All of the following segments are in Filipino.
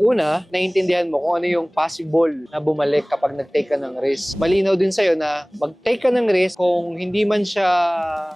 una, naiintindihan mo kung ano yung possible na bumalik kapag nag-take ka ng risk. Malinaw din sa'yo na mag-take ka ng risk kung hindi man siya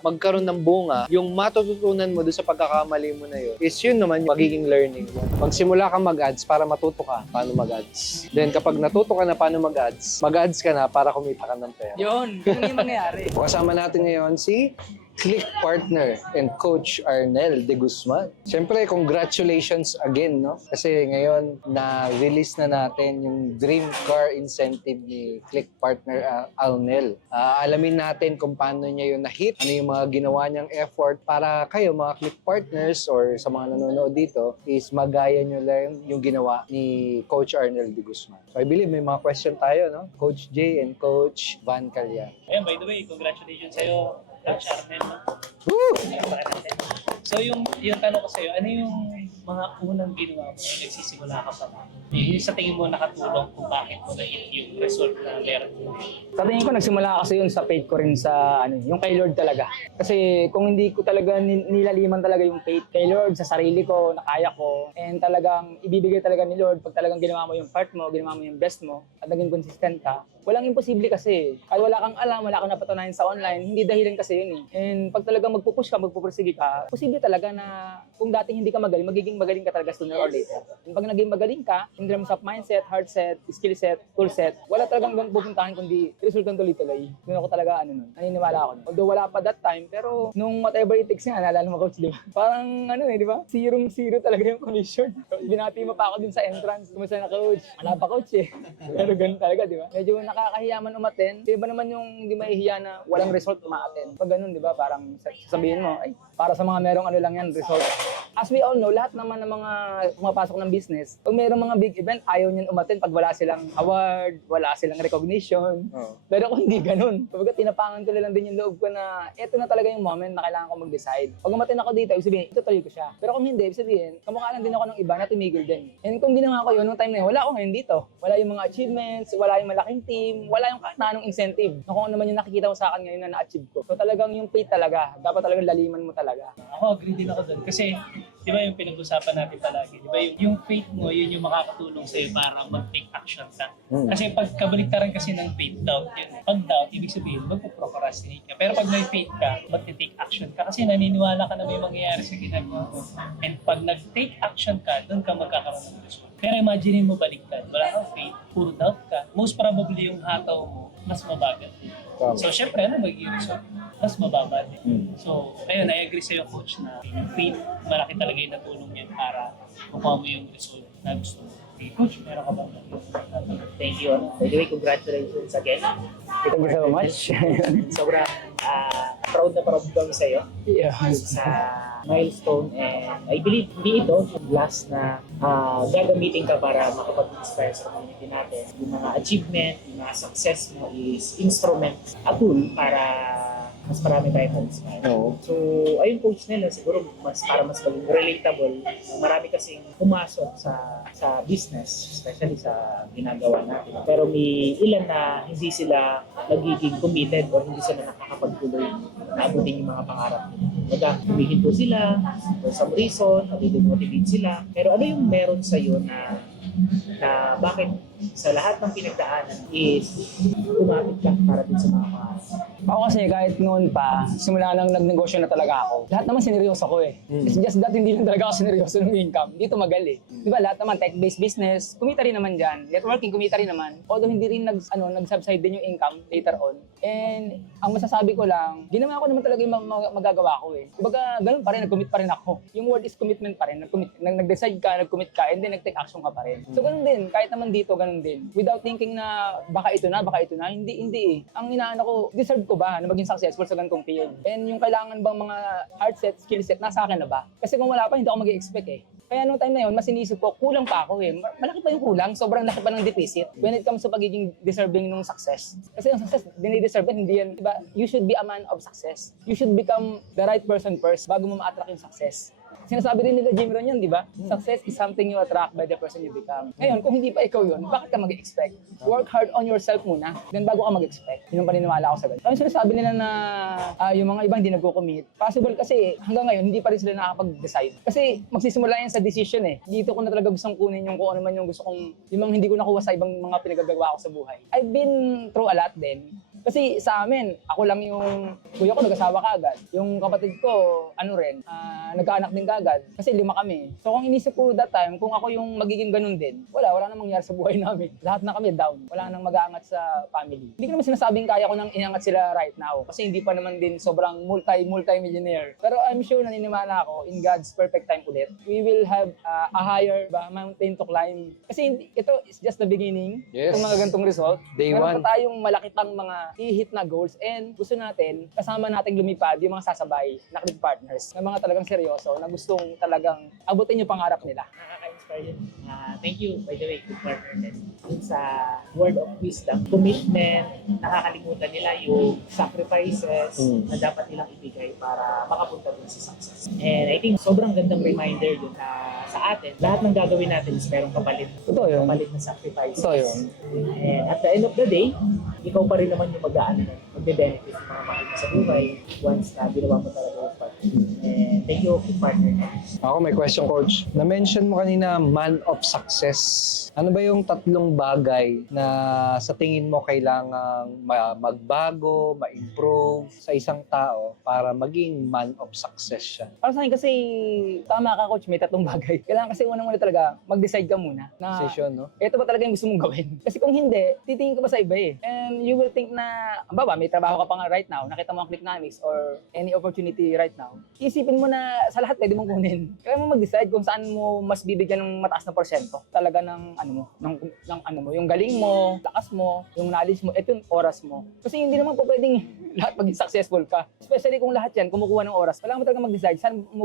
magkaroon ng bunga, yung matututunan mo doon sa pagkakamali mo na yun is yun naman yung magiging learning mo. Magsimula ka mag-ads para matuto ka paano mag-ads. Then kapag natuto ka na paano mag-ads ka na para kumita ka ng pera. Yun yung mangyayari. Kasama natin ngayon si Click Partner and Coach Arnel De Guzman. Siyempre, congratulations again, no? Kasi ngayon, na-release na natin yung Dream Car Incentive ni Click Partner Arnel. Alamin natin kung paano niya yun na-hit, ano yung mga ginawa niyang effort para kayo, mga Click Partners or sa mga nanonood dito, is magaya niyo lang yung ginawa ni Coach Arnel De Guzman. So, I believe may mga question tayo, no? Coach Jay and Coach Van Calya. Ayun, by the way, congratulations sa'yo, Coach Arnel. Woo! So yung tanong ko sa'yo, ano yung mga unang ginawa mo nung nagsisimula ka pa? Yung sa tingin mo nakatulong kung bakit mo na-hit yung result na meron mo? Sa tingin ko, nagsimula kasi yun sa faith ko rin sa, yung kay Lord talaga. Kasi kung hindi ko talaga nilaliman talaga yung faith kay Lord sa sarili ko, na kaya ko, and talagang ibibigay talaga ni Lord pag talagang ginawa mo yung part mo, ginawa mo yung best mo, at naging consistent ka, walang imposible kasi. Kahit wala kang alam, wala kang napatunayan sa online, hindi dahilan kasi yun eh. And pag talagang magpupush ka, magpupursige ka, posible talaga na kung dati hindi ka magaling, magiging magaling ka talaga sooner or later. And pag naging magaling ka, in terms of mindset, heart set, skill set, tool set, wala talagang bang pupuntahan kundi resultang tuloy-tuloy. Doon ako talaga, naniniwala ako. Although wala pa that time, pero nung whatever it takes nga, naalala mo coach, di ba? Parang di ba? 0-0 talaga yung condition. Binati mo pa ako dun sa entrance. Kumusta na coach? Wala pa coach eh. Pero ganun talaga, di ba? Medyo nakakahiya man umaten. Di ba naman yung hindi mahihiya na walang result ma-attend? Pag ganun, di ba? Parang sabihin mo, ay, para sa mga merong lang yan, result. As we all know, lahat naman ng mga pumapasok ng business, pag merong mga big event, ayaw niyan umaten pag wala silang award, wala silang recognition. Oh. Pero kung hindi ganun, kapag tinapangan ko lang din yung loob ko na eto na talaga yung moment na kailangan ko mag-decide. Pag umaten ako dito, ibig sabihin, itutuloy ko siya. Pero kung hindi, ibig sabihin, kamukha lang din ako ng iba na tumigil din. And kung ginawa ko yun, nung time na yun, wala ako ngayon dito. Wala yung mga achievements, wala yung malaking team, wala yung kahit na anong incentive. Na kung ano naman yung nakikita mo sa akin ngayon na na-achieve ko. So talagang yung faith talaga, dapat talagang laliman mo talaga. Ako, agree din ako doon. Kasi, di ba yung pinag-usapan natin palagi, di ba yung faith mo, yun yung makakatulong sa'yo para mag-take action ka. Kasi pag kabaliktaran kasi ng faith, doubt yun. Pag doubt, ibig sabihin, magpo-procrastinate ka. Pero pag may faith ka, mag-take action ka. Kasi naniniwala ka na may mangyayari sa ginagawa mo. And pag nag-take action ka, doon ka magkakaroon ng result. Pero imagine mo baliktad, wala kang faith, puro doubt ka. Most probably yung hataw mo, mas mabagal. So, syempre, ano magiging result? Mas mababa din. So, ayun, I agree sa'yo, coach, na yung faith, malaki talaga yung natulong yan para makuha mo yung result na gusto mo. Okay, coach, meron ka ba? Thank you. By the way, congratulations again. Thank you so much. Sobrang proud na proud kami sa'yo Yeah. sa milestone, and I believe hindi ito yung last na gagamitin ka para makapag-inspire sa community natin. Yung mga achievement, yung mga success mo is instrument, a tool para mas marami tayong ma-inspire. Oo. So, ayun coach nila, siguro para mas maging relatable, marami kasing pumasok sa business, especially sa ginagawa natin. Pero may ilan na hindi sila nagiging committed o hindi sila nakakapagtuloy na abutin yung mga pangarap nila. Baga, humihinto sila for some reason, nadidemotivate sila. Pero ano yung meron sa'yo na bakit sa lahat ng pinagdaanan is kumapit ka para din sa mga pangarap? Ako kasi kahit noon pa, simula nang nagnegosyo na talaga ako, lahat naman sineryoso ko eh. It's just that hindi lang talaga ako sineryoso ng income. Hindi tumagal eh. Di ba lahat naman tech-based business, kumita rin naman dyan. Networking, kumita rin naman. Although hindi rin nag-subside din yung income later on. And ang masasabi ko lang, ginawa ko naman talaga yung magagawa ko eh. Kumbaga, ganun pa rin, nag-commit pa rin ako. Yung word is commitment pa rin. Nag-decide ka, nag-commit ka, and then nag-take action ka pa rin. So ganun din, kahit naman dito, ganun din. Without thinking na baka ito na, hindi eh. Ang inaano ko, deserve ko ba na maging successful sa ganitong field? And yung kailangan bang mga heart set, skill set, nasa akin na ba? Kasi kung wala pa, hindi ako mag-expect eh. Kaya nung time na yun, mas inisip ko, kulang pa ako eh. Malaki pa yung kulang, sobrang laki pa ng deficit when it comes to pagiging deserving ng success. Kasi yung success, dinideserve yan, hindi yan, diba? You should be a man of success. You should become the right person first bago mo ma-attract yung success. Sinasabi rin nila Jim Rohn yun, di ba? Success is something you attract by the person you become. Ngayon, kung hindi pa ikaw yun, bakit ka mag-expect? Work hard on yourself muna, then bago ka mag-expect. Yun ang paniniwala ko sa ganun. Yung sinasabi nila na yung mga ibang hindi nagko-commit, possible kasi hanggang ngayon, hindi pa rin sila nakakapag-decide. Kasi magsisimula yan sa decision eh. Dito ko na talaga gustong kunin yung kung ano man yung gusto kong, yung mga hindi ko nakuha sa ibang mga pinagagawa ko sa buhay. I've been through a lot din. Kasi sa amin, ako lang yung kuya ko nag-asawa kaagad. Yung kapatid ko, nagkaanak din kaagad. Kasi 5 kami. So kung inisip ko that time, kung ako yung magiging ganun din, wala nang mangyari sa buhay namin. Lahat na kami down. Wala nang mag-aangat sa family. Hindi ko naman sinasabing kaya ko nang inangat sila right now. Kasi hindi pa naman din sobrang multi-millionaire. Pero I'm sure naniniwala ako, in God's perfect time ulit, we will have a higher mountain to climb. Kasi ito is just the beginning. Yes. Kung mga gantong result. Day Meron one. pa tayong malaki pang mga i-hit na goals and gusto natin, kasama nating lumipad yung mga sasabay na click partners, na mga talagang seryoso, na gustong talagang abutin yung pangarap nila. Nakaka-inspire yun. Thank you, by the way, good partner din. Dun sa word of wisdom, commitment, nakakalimutan nila yung sacrifices na dapat nilang ibigay para makapunta dun sa success. And I think sobrang gandang reminder yun na sa atin, lahat ng gagawin natin is merong kapalit. Totoo yun. Kapalit na sacrifices. Totoo yun. And at the end of the day, ikaw pa rin naman yung magbe-benefit ng mga mahal mo sa buhay once na ginawa mo talaga yung part. And thank you, partner. Ako may question, Coach. Na-mention mo kanina, man of success. Ano ba yung 3 bagay na sa tingin mo kailangang magbago, ma-improve sa isang tao para maging man of success siya? Para sa akin kasi, tama ka coach, may 3 bagay. Kailangan kasi unang-una talaga, mag-decide ka muna na Session, no? ito ba talaga yung gusto mong gawin? Kasi kung hindi, titingin ka pa sa iba eh. And you will think na, baba, may trabaho ka pa nga right now, nakita mo ang Clicknomics or any opportunity right now, isipin mo na sa lahat pwede mong kunin. Kaya mo mag-decide kung saan mo mas bibigyan ng mataas na porsyento. Talaga ng yung galing mo, lakas mo, yung knowledge mo, ito yung oras mo. Kasi hindi naman po pwedeng lahat maging successful ka. Especially kung lahat yan kumukuha ng oras. Kailangan mo talaga mag-decide saan mo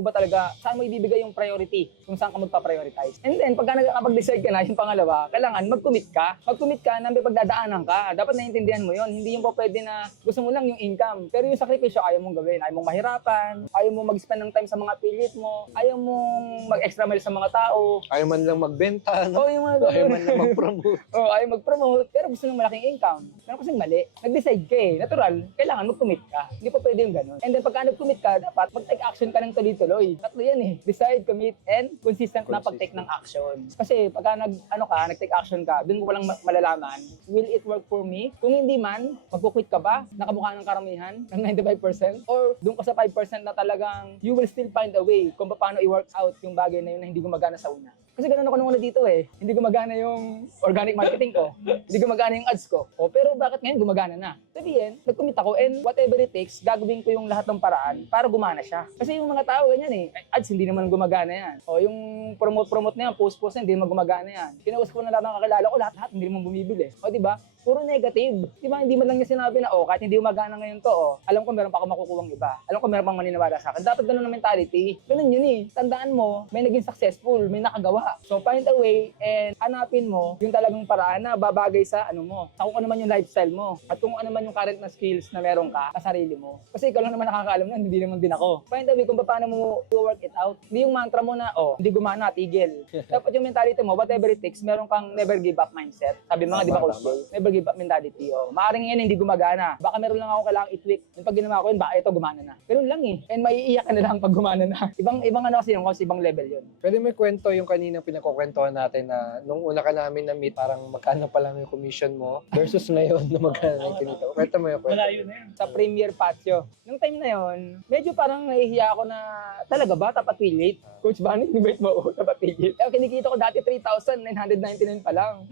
ibibigay yung priority, kung saan ka magpa-prioritize. And then, pagka nakakapag-decide ka na, yung pangalawa, kailangan mag-commit ka. Mag-commit ka na may pagdadaanan ka. Dapat naiintindihan mo yon. Hindi yung po pwede na gusto mo lang yung income. Pero yung sakripisyo, ayaw mong gawin. Ayaw mong mahirapan. Ayaw mong mag-spend ng time sa mga affiliate mo. Ayaw mong mag-extra mile sa mga tao. Ayaw man lang magbenta, no? O yung mga Ayaw man lang mag-promote. ayaw mag-promote. Pero gusto ng malaking income. Pero kasi mali. Nag-decide ka eh. Natural. Kailangan mag-commit ka. Hindi pa pwede yung ganun. And then pagka nag-commit ka, dapat mag-take action ka ng tuloy-tuloy. 3 yan eh. Decide, commit, and consistent na pag-take ng action. Kasi pagka nag-take action ka, dun mo walang malalaman, will it work for me? Kung hindi man, magkukwit ka ba? Nakamukha ng karamihan ng 95%? Or dun ka sa 5% na talagang you will still find a way kung paano i-work out yung bagay na yun na hindi gumagana sa una. Kasi ganun ako nung una dito eh. Hindi gumagana yung organic marketing ko. Hindi gumagana yung ads ko. Pero bakit ngayon gumagana na? Sabihin, nag-commit ako and whatever it takes, gagawin ko yung lahat ng paraan para gumana siya. Kasi yung mga tao ganyan eh. Ads hindi naman gumagana yan. O yung promote na yan, post na hindi naman gumagana yan. Kinawas ko na lahat ng kakilala ko, lahat hindi naman bumibili. O diba? Puro negative. Diba, hindi man lang niya sinabi na, kahit hindi gumagana ngayon to, alam ko meron pa ako makukuhang iba. Alam ko meron pang maniniwala sa akin. Dapat ganun ang mentality. Ganun yun eh. Tandaan mo, may naging successful, may nakagawa. So, find a way and hanapin mo yung talagang paraan na babagay sa mo. Sa kung ano man yung lifestyle mo. At kung ano man yung current na skills na meron ka sa sarili mo. Kasi ikaw lang naman nakakaalam na, hindi naman din ako. Find a way kung paano mo work it out. Hindi yung mantra mo na, hindi gumana, tigil. Dapat yung mentality mo, whatever it takes, meron kang never give up mindset. Sabi mga, di ba, Coach Jay? Never give up mentality. Maaring ngayon hindi gumagana. Baka meron lang ako kailangang i-tweak. Yung pag ginawa ko yun, baka ito gumana na. Ganun lang eh. And maiiyak ka na lang pag gumana na. Ibang kasi yung ibang level yun. Pwede may kwento yung kanina pinakukwentuhan natin na nung una ka namin na-meet, parang magkano pa lang yung commission mo versus ngayon na magkano na yung kinita mo. Kwento mo yung kwento. Malayo na yun. Sa Premier Patio. Nung time na yon, medyo parang nahihiya ako na talaga ba tapat affiliate? Coach Bunny, invite mo tapat affiliate. Kaya kinikita ko dati 3,999 pa lang.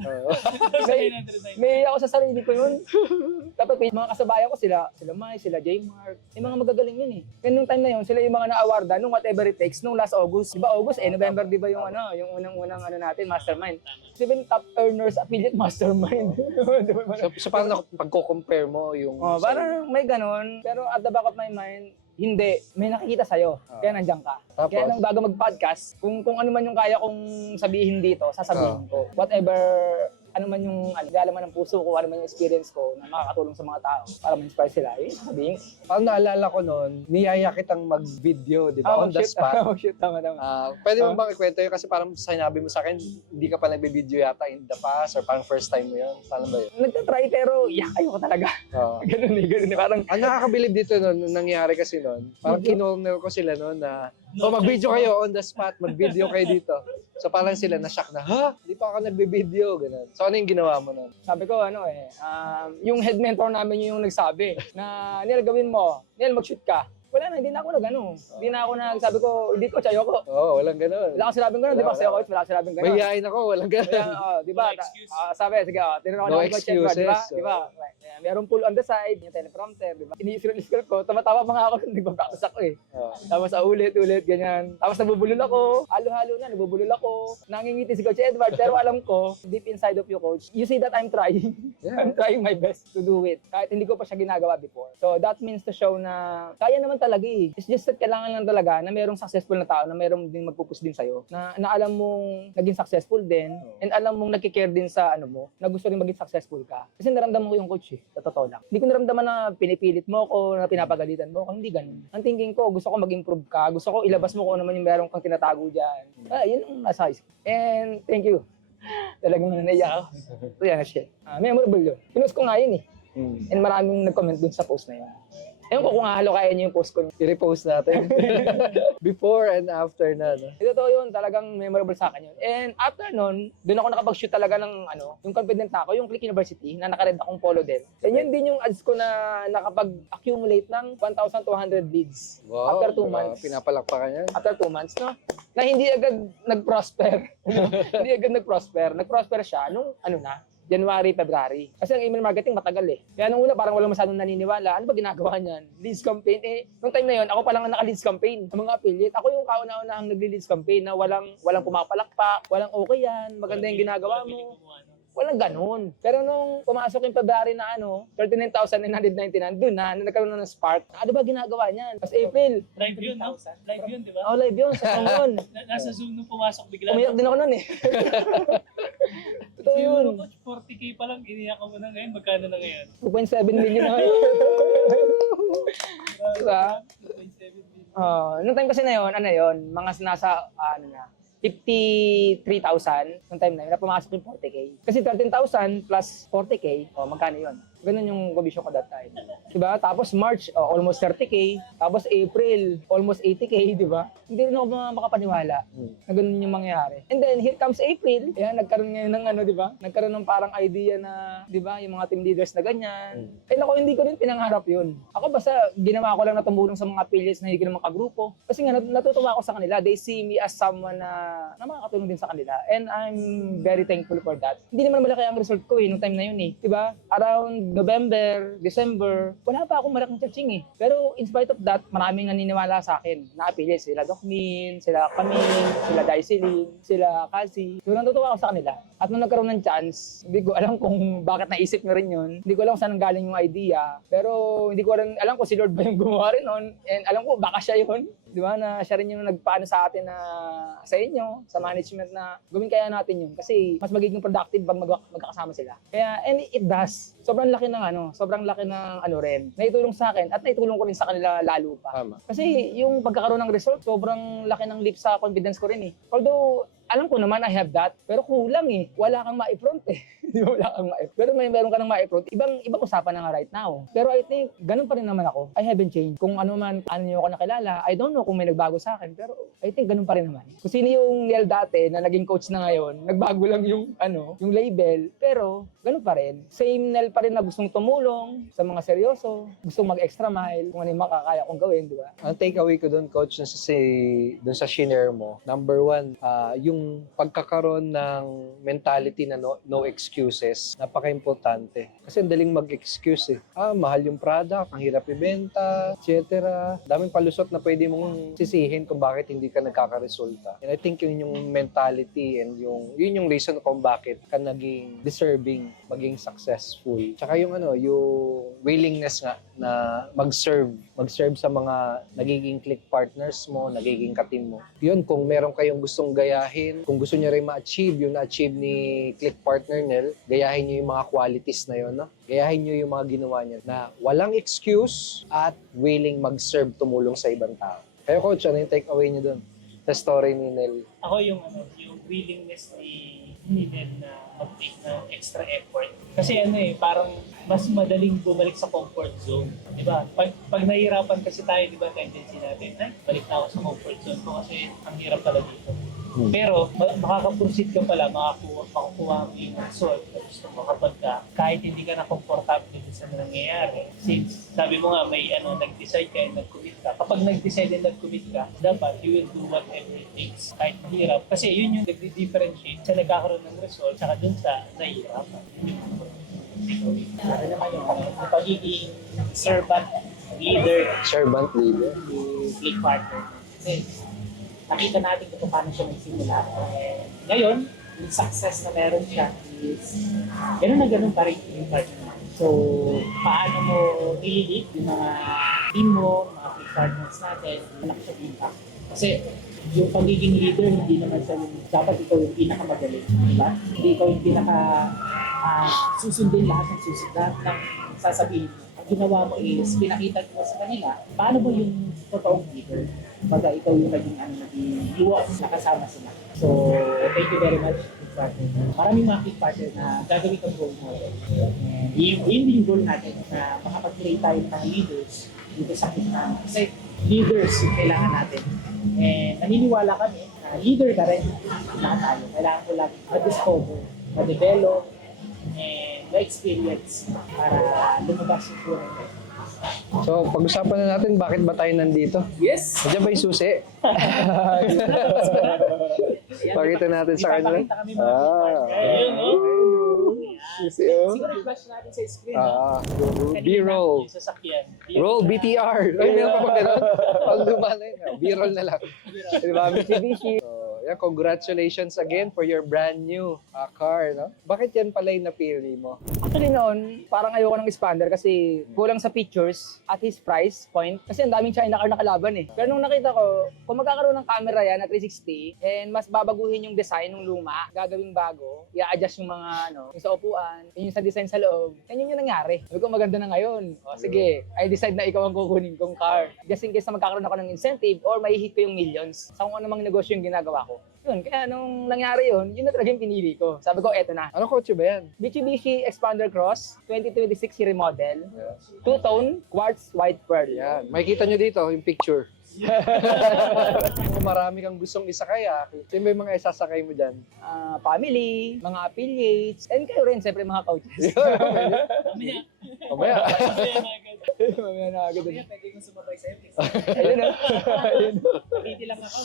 May ako sa sarili ko yun. Dapat mga kasabayan ko sila Mai, sila J Mark. Yung mga magagaling yun eh. Kaya nung time na yun, sila yung mga na-awardan nung whatever it takes nung last August. Diba August November diba yung yung unang natin, mastermind. 7 top earners affiliate mastermind. Diba? So paano pagko-compare mo yung... Parang may ganun. Pero at the back of my mind, hindi. May nakikita sa'yo. Kaya nandiyan ka. Tapos? Kaya nang bago mag-podcast, kung ano man yung kaya kong sabihin dito, sasabihin ko. Whatever ano man yung lalaman ng puso ko, ano man yung experience ko na makakatulong sa mga tao para ma-inspire sila. Yun, sabihin. Ang naalala ko noon, niyaya kitang mag-video, di ba? On the spot. Shoot, tama. Pwede mo bang ikwento yun? Kasi parang sinabi mo sa akin, hindi ka pa nagbe-video yata in the past or parang first time mo yun. Paano ba yun? Nagtatry pero ayoko talaga. Oo. Ganun eh. Parang, Ang nakakabilib dito noon, nung nangyari kasi noon, parang kinorner ko sila noon na, mag-video kayo on the spot, mag-video kayo dito. So parang sila na-shock na, ha? Hindi pa ako nagbe-video, ganun. So ano yung ginawa mo noon? sabi ko, yung head mentor namin yung nagsabi na, Neil, gawin mo. Neil, mag-shoot ka. Wala na, hindi na ako Hindi na ako sabi ko, hindi coach, ayoko. Oo, walang ganun. Wala akong sinabing gano'n, di ba? Kasi coach, wala akong sinabing gano'n. Mahihain ako, walang ganun. Di ba? No excuse. Sabi, sige, tinanong ako No ng coach Edward, di ba? excuses, Di ba? Merong pull on the side, yung teleprompter, di ba? Ini-scroll ko, tama-tama pa nga ako nung nagpa-practice ako eh. Oo. Tapos ulit, ganyan. Tapos nabubulol ako, halo-halo na, nabubulol ako. Nangingiti si Coach Edward, pero alam ko, deep inside of you, Coach, you see that I'm trying. Yeah. I'm trying my best to do it. Kahit hindi ko pa siya ginagawa before. So that means to show na kaya naman talaga eh. It's just that kailangan lang talaga na merong successful na tao, na merong din magpupush din sa'yo, na alam mong naging successful din, and alam mong nagkikare din sa mo, na gusto rin maging successful ka. Kasi naramdaman ko yung coach eh, sa totoo lang. Hindi ko naramdaman na pinipilit mo ko, na pinapagalitan mo ko, hindi ganun. Ang thinking ko, gusto ko mag-improve ka, gusto ko ilabas mo kung ano man yung meron kang tinatago dyan. Yun ang nasa isip. And thank you. Talagang nanaiyak ako. So yan na siya. Memorable yun. Pinost ko nga yun eh. And maraming nag-comment dun sa post na yun. Ewan ko kung halo kaya niyo yung post ko. I-repost natin. Before and after na, no? Ito to yun, talagang memorable sa akin yun. And after nun, doon ako nakapag-shoot talaga ng yung confident ako, yung Click University, na naka-red akong polo din. And yun din yung ads ko na nakapag-accumulate ng 1,200 leads. Wow, After 2 months. Pinapalakpakan yan. After 2 months, no? Na hindi agad nag-prosper. Hindi agad nag-prosper. Nag-prosper siya nung January, February. Kasi ang email marketing matagal eh. Kaya nung una parang walang masyadong naniniwala. Ano ba ginagawa niyan? Leads campaign. Nung time na yun, ako pa lang ang naka-leads campaign. Ang mga affiliate, ako yung kauna-unahang nagli-leads campaign na walang pumapalakpak, walang okay yan, maganda yung ginagawa mo. Walang ganun. Pero nung pumasok yung February na 39,999, dun na nagkaroon na ng spark. Ano ba ginagawa niyan? Tapos April. Live yun, no? Live yun, di ba? Live yun, sa Zoom yun. Nasa Zoom nung pumasok bigla. Umiyak din ako nun eh. Totoo yun. Siguro, coach, 40K pa lang, iniyak mo na ngayon. Magkano na ngayon? 2.7 million na ngayon. Diba? 2.7 million. Nung time kasi na yun, mga nasa, 53,000 nung time na yun, na pumasok yung 40K. Kasi 13,000 plus 40K, magkano yun? Ganun yung commission ko that time. Diba? Tapos March, almost 30K. Tapos April, almost 80K, diba? Hindi rin ako makapaniwala na ganun yung mangyayari. And then, here comes April. Ayan, nagkaroon ngayon ng diba? Nagkaroon ng parang idea na, diba, yung mga team leaders na ganyan. And ako, hindi ko rin pinangarap yun. Ako basta, ginawa ko lang na tumulong sa mga affiliates na hindi ko naman kagrupo. Kasi nga, natutuwa ako sa kanila. They see me as someone na makakatulong din sa kanila. And I'm very thankful for that. Hindi naman malaki ang result ko nung time na yun eh. Diba? Around November, December, wala pa akong malaking charging eh. Pero in spite of that, maraming naniniwala sa akin na affiliates. Sila Doc Min, sila Camille, sila Daisilin, sila Kasi. So natutuwa ako sa kanila. At nung nagkaroon ng chance, hindi ko alam kung bakit naisip nyo rin yun. Hindi ko alam kung saan galing yung idea. Pero hindi ko rin alam kung si Lord ba yung gumawa rin nun. And alam ko, baka siya yun. Di ba? Na siya rin yung nagpaano sa atin na sa inyo, sa management na gawin kaya natin yun. Kasi mas magiging productive pag magkakasama sila. Kaya, and it does. Sobrang laki ng rin. Naitulong sa akin at naitulong ko rin sa kanila lalo pa. Tama. Kasi yung pagkakaroon ng result, sobrang laki ng leap sa confidence ko rin eh. Although, alam ko naman I have that, pero kulang eh. Wala kang ma-front eh. Di ba wala kang ma-front? Pero meron ka ng ma-front, ibang usapan na nga right now. Pero I think, ganun pa rin naman ako. I haven't changed. Kung ano man, ano nyo ako nakilala, I don't know kung may nagbago sa akin, pero I think ganun pa rin naman. Kung sino yung Neil dati na naging coach na ngayon, nagbago lang yung label, pero ganun pa rin. Same Neil pa rin na gustong tumulong sa mga seryoso, gustong mag-extra mile, kung ano yung makakaya kong gawin, di ba? Ang takeaway ko doon, coach, dun sa shinare mo, number 1, yung pagkakaroon ng mentality na no excuses, napaka-importante. Kasi ang daling mag-excuse eh. Mahal yung product, ang hirap ibenta, etc. Daming palusot na pwede mong sisihin kung bakit hindi ka nagkakaresulta. And I think yun yung mentality and yun yung reason kung bakit ka naging deserving, maging successful. Tsaka yung yung willingness nga na mag-serve sa mga nagiging click partners mo, nagiging ka-team mo. Yun, kung meron kayong gustong gayahin, kung gusto niyo rin ma-achieve yung na-achieve ni Click Partner Nel, Nel, gayahin nyo yung mga qualities na yun, no? Gayahin nyo yung mga ginawa niya na walang excuse at willing mag-serve, tumulong sa ibang tao. Kaya coach, ano yung take away nyo dun sa story ni Nel? Ako yung yung willingness ni Ned na mag-take ng extra effort. Kasi parang mas madaling bumalik sa comfort zone. Di ba? Pag nahihirapan kasi tayo, di ba, tendency natin, balik na ako sa comfort zone ko kasi ang hirap pala dito. Pero makakapursit ka pala, makukuha mo yung result na gusto mo kapag kahit hindi ka na komportable din sa nangyayari. Since sabi mo nga may nag-decide ka and nag-commit ka. Kapag nag-decide and nag-commit ka, dapat you will do whatever it takes kahit mahirap. Kasi yun yung nag-differentiate sa nagkakaroon ng result saka dun sa nahihirapan. Ano naman yung pagiging servant leader Servant leader. ni Click Partner. Kasi nakita natin kung paano siya nagsimula. Ngayon, yung success na meron siya is gano'n na gano'n pa rin yung partner. So, paano mo nililid yung mga team mo, mga Click Partners natin, malaki siya impact. Kasi yung pagiging leader, hindi naman siya dapat ikaw yung pinakamagaling. Diba? Hindi ikaw yung susundin lahat ng sasabihin mo. Ang ginawa mo is, pinakita mo sa kanila, paano mo yung totoong leader? Baga ikaw yung naging naging luwak na kasama sila. So, thank you very much, Click Partner. Maraming mga Click Partner na gagawin kang role model. And yun din yung goal natin na makapag-create tayo ng mga leaders dito sa Click namin. Kasi leaders yung kailangan natin. And naniniwala kami na leader ka rin lahat tayo. Kailangan ko lagi ma-discover, ma-develop, and ma-experience para lumabas yung tunay na. So, pag-usapan na natin, bakit ba tayo nandito? Yes! Nandiyan ba yung susi? Pakita natin sa kanila. Ipapakita kami mga Click Partner. Ayun, Susi, oh. Siguro i-flash natin sa screen. B-roll. Yung sasakyan. Roll BTR. Ay, meron pa ba ganun? Pag luma na yun. B-roll na lang. Diba, Mitsubishi? So, yeah, congratulations again for your brand new car, no? Bakit yan pala yung napili mo? Actually noon, parang ayoko ng expander kasi kulang sa features at his price point. Kasi ang daming China car na kalaban eh. Pero nung nakita ko, kung magkakaroon ng camera yan na 360 and mas babaguhin yung design ng luma, gagawing bago, i-adjust yung mga yung sa upuan, yung sa design sa loob, yan yung nangyari. Sabi ko maganda na ngayon. O sige, I decide na ikaw ang kukunin kong car. Just in case na magkakaroon ako ng incentive or may hit ko yung millions sa kung anumang negosyo yung ginagawa ko. Yun, kaya nung nangyari yun na talaga yung pinili ko. Sabi ko, eto na. Ano kotse ba yan? Mitsubishi Expander Cross, 2026 series model. Two-tone, quartz white pearl. Yan. Makikita nyo dito yung picture. Kung marami kang gustong isakay, sino ba yung mga isasakay mo dyan? Family, mga affiliates, and kayo rin, siyempre mga coaches. Mamaya. Mamaya. Mamaya na agad. Kaya pwede kong sumabay sa epic. Ayun na. Ayun na. Hindi lang ako.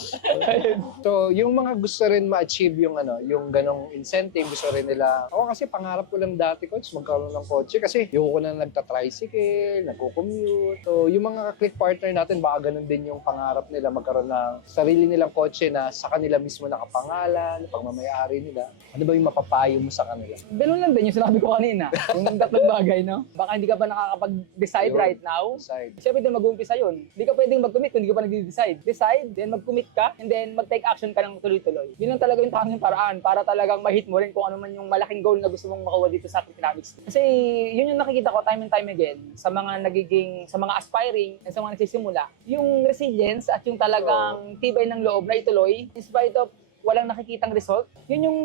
So, yung mga gusto rin ma-achieve yung yung ganong incentive, gusto rin nila. Ako kasi pangarap ko lang dati, coach, magkaroon ng kotse kasi yung ko na nagta-tricycle, nagko-commute. So, yung mga Click Partner natin, baka ganun din yung pangarap nila, magkaroon ng sarili nilang kotse na sa kanila mismo nakapangalan, pagmamayari nila. Ano ba yung mapapayo mo sa kanila? Ganun lang din yung sinabi ko kanina. Yung tatlong bagay, no? Baka hindi ka pa nakakapag-decide Ayun. right now. Side. Siyempre din mag-uumpisa yun. Hindi ka pwedeng mag-commit kung hindi ka pa nag-decide. Decide, then mag-commit ka, and then mag-take action ka ng tuloy-tuloy. Yun lang talaga yung tanging paraan para talagang ma-hit mo rin kung ano man yung malaking goal na gusto mong makuha dito sa Clicknomics. Kasi yun yung nakikita ko time and time again sa mga aspiring and sa mga nagsisimula. Yung resilience at yung talagang tibay ng loob na ituloy in spite of walang nakikitang result, yun yung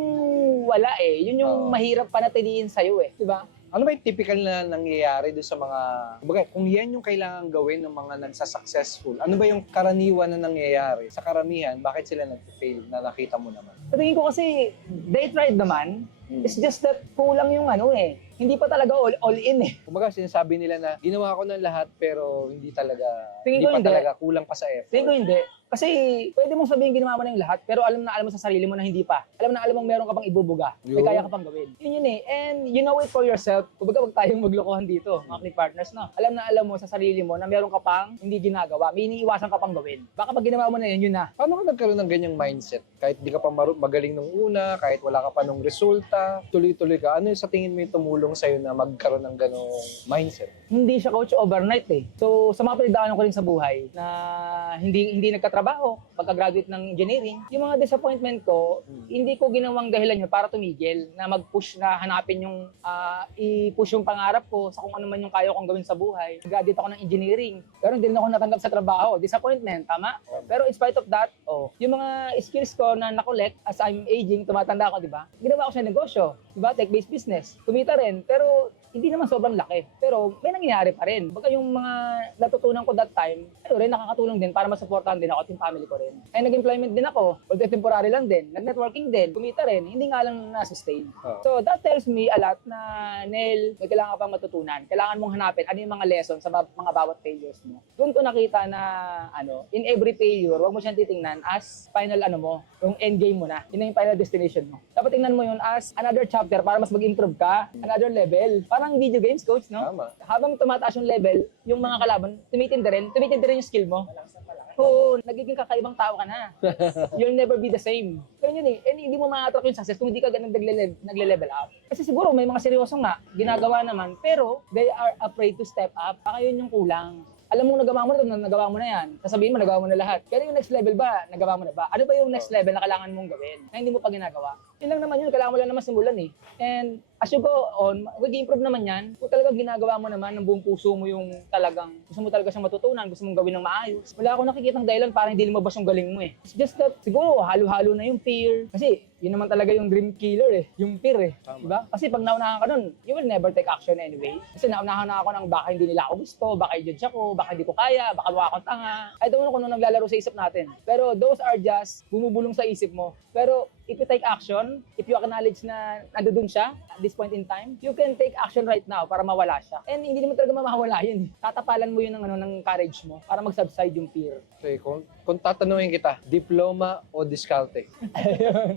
wala eh. Yun yung mahirap panatiliin sa'yo eh. Diba? Ano ba yung typical na nangyayari doon sa mga... Kung yan yung kailangan gawin ng mga nagsasuccessful, ano ba yung karaniwan na nangyayari? Sa karamihan, bakit sila nag-fail na nakita mo naman? Sa tingin ko kasi, they tried naman. It's just that kulang yung hindi pa talaga all in eh. Kumbaga, sinasabi nila na ginawa ko ng lahat pero hindi talaga... Tingin ko hindi. talaga, kulang pa sa effort. Tingin ko hindi. Kasi pwede mong sabihin ginawa mo na yung lahat, pero alam mo sa sarili mo na hindi pa. Alam mong meron ka pang ibubuga. May Yun. kaya ka pang gawin. Yun eh. And you know it for yourself. Kumbaga wag tayong maglokohan dito, mga Click Partners, no? Alam mo sa sarili mo na meron ka pang hindi ginagawa. May iniiwasan ka pang gawin. Baka pag ginawa mo na yun na. Paano ka nagkaroon ng ganyang mindset? Kahit di ka pa magaling nung una, kahit wala ka pa nung resulta, tuloy-tuloy ka. Ano yung sa tingin mo yung tumulong sa'yo na magkaroon ng ganong mindset? Hindi siya coach overnight eh. So sa mga pinagdaanan ko rin sa buhay na hindi nagkatrabaho, pagka-graduate ng engineering, yung mga disappointment ko, hindi ko ginawang dahilan yun para tumigil, na mag-push na hanapin yung, i-push yung pangarap ko sa kung ano man yung kaya kong gawin sa buhay. Graduate ako ng engineering, pero hindi rin ako natanggap sa trabaho. Disappointment, tama? Pero in spite of that, yung mga skills ko na na-collect as I'm aging, tumatanda ako, di ba? Ginawa ko siya negosyo, di ba? Tech-based business. Kumita rin, pero hindi naman sobrang laki. Pero may nangyayari pa rin. Baka yung mga natutunan ko that time, nakakatulong din para masuportahan din ako at yung family ko rin. Ay nag-employment din ako, although temporary lang din. Nag-networking din, kumita rin, hindi nga lang na-sustain. So that tells me a lot na, Nel, may kailangan ka pang matutunan. Kailangan mong hanapin ano yung mga lessons sa mga bawat failures mo. Doon ko nakita na, in every failure, wag mo siyang titingnan as final yung end game mo na. Yun na yung final destination mo. Dapat tingnan mo yun as another chapter para mas mag-improve ka, another level. Parang video games, coach, no? Tama. Habang tumataas yung level, yung mga kalaban, tumitindi rin yung skill mo. Oo, nagiging kakaibang tao ka na. You'll never be the same. Ganyan yun eh. And hindi mo ma-attract yung success kung hindi ka ganun nagle-level up. Kasi siguro may mga seryosong nga, ginagawa naman, pero they are afraid to step up. Baka yun yung kulang. Alam mo nagawa mo na yan. Sasabihin mo, nagawa mo na lahat. Pero yung next level ba, nagawa mo na ba? Ano ba yung next level na kailangan mong gawin na hindi mo pa ginagawa? Yun lang naman yun, kailangan mo lang naman simulan eh. And as you go on, mag-improve naman yan. Kung talagang ginagawa mo naman ng buong puso mo yung talagang, gusto mo talaga siyang matutunan, gusto mong gawin ng maayos. Wala akong nakikitang dahilan para hindi lumabas yung galing mo eh. It's just that, siguro, halo-halo na yung fear. Kasi, yun naman talaga yung dream killer eh. Yung fear eh. Diba? Kasi pag naunahan ka nun, you will never take action anyway. Kasi naunahan na ako ng baka hindi nila ako gusto, baka i-judge ako, baka hindi ko kaya, baka mukha akong tanga. I don't know kung ano naglalaro sa isip natin. Pero those are just bumubulong sa isip mo. Pero if you take action, if you acknowledge na nandoon siya at this point in time, you can take action right now para mawala siya. And hindi naman talaga mawawala yun. Tatapalan mo yun ng courage mo para mag-subside yung fear. Okay, kung tatanungin kita, diploma o diskarte?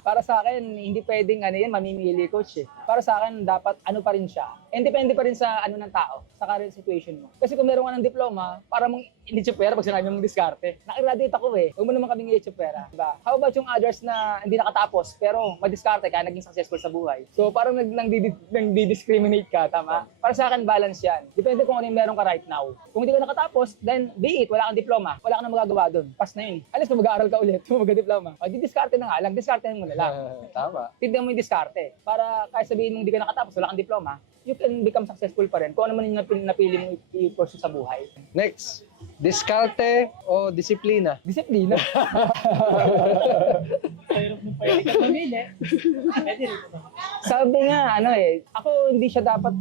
Para sa akin, hindi pwedeng mamimili, coach eh. Para sa akin, dapat pa rin siya. And depende pa rin sa ng tao, sa current situation mo. Kasi kung meron ka ng diploma, para mong ilitsupera pag sinabi mong diskarte. Nakagraduate ako eh. Huwag mo naman kaming ilitsupera. Diba? How about yung others na hindi nakatapos, pero madiskarte ka, naging successful sa buhay? So parang nang-discriminate ka, tama? Para sa akin, balance yan. Depende kung ano yung meron ka right now. Kung hindi ka nakatapos, then be it. Wala kang diploma. Wala kang magagawa doon. Pass na yun. Alis kung mag-aaral ka ulit, kung mag-diploma. O, di-discarte na nga lang. Diskartehan mo na lang. Tama. Tignan mo yung diskarte. Para kahit sabihin mong hindi ka nakatapos, wala kang diploma, you can become successful pa rin kung ano man yung napili mo i-pursue sa buhay. Next, diskarte o disiplina? Disiplina. Pero kung pwede ka mamili, pwede rin. Sabi nga, ako hindi siya dapat,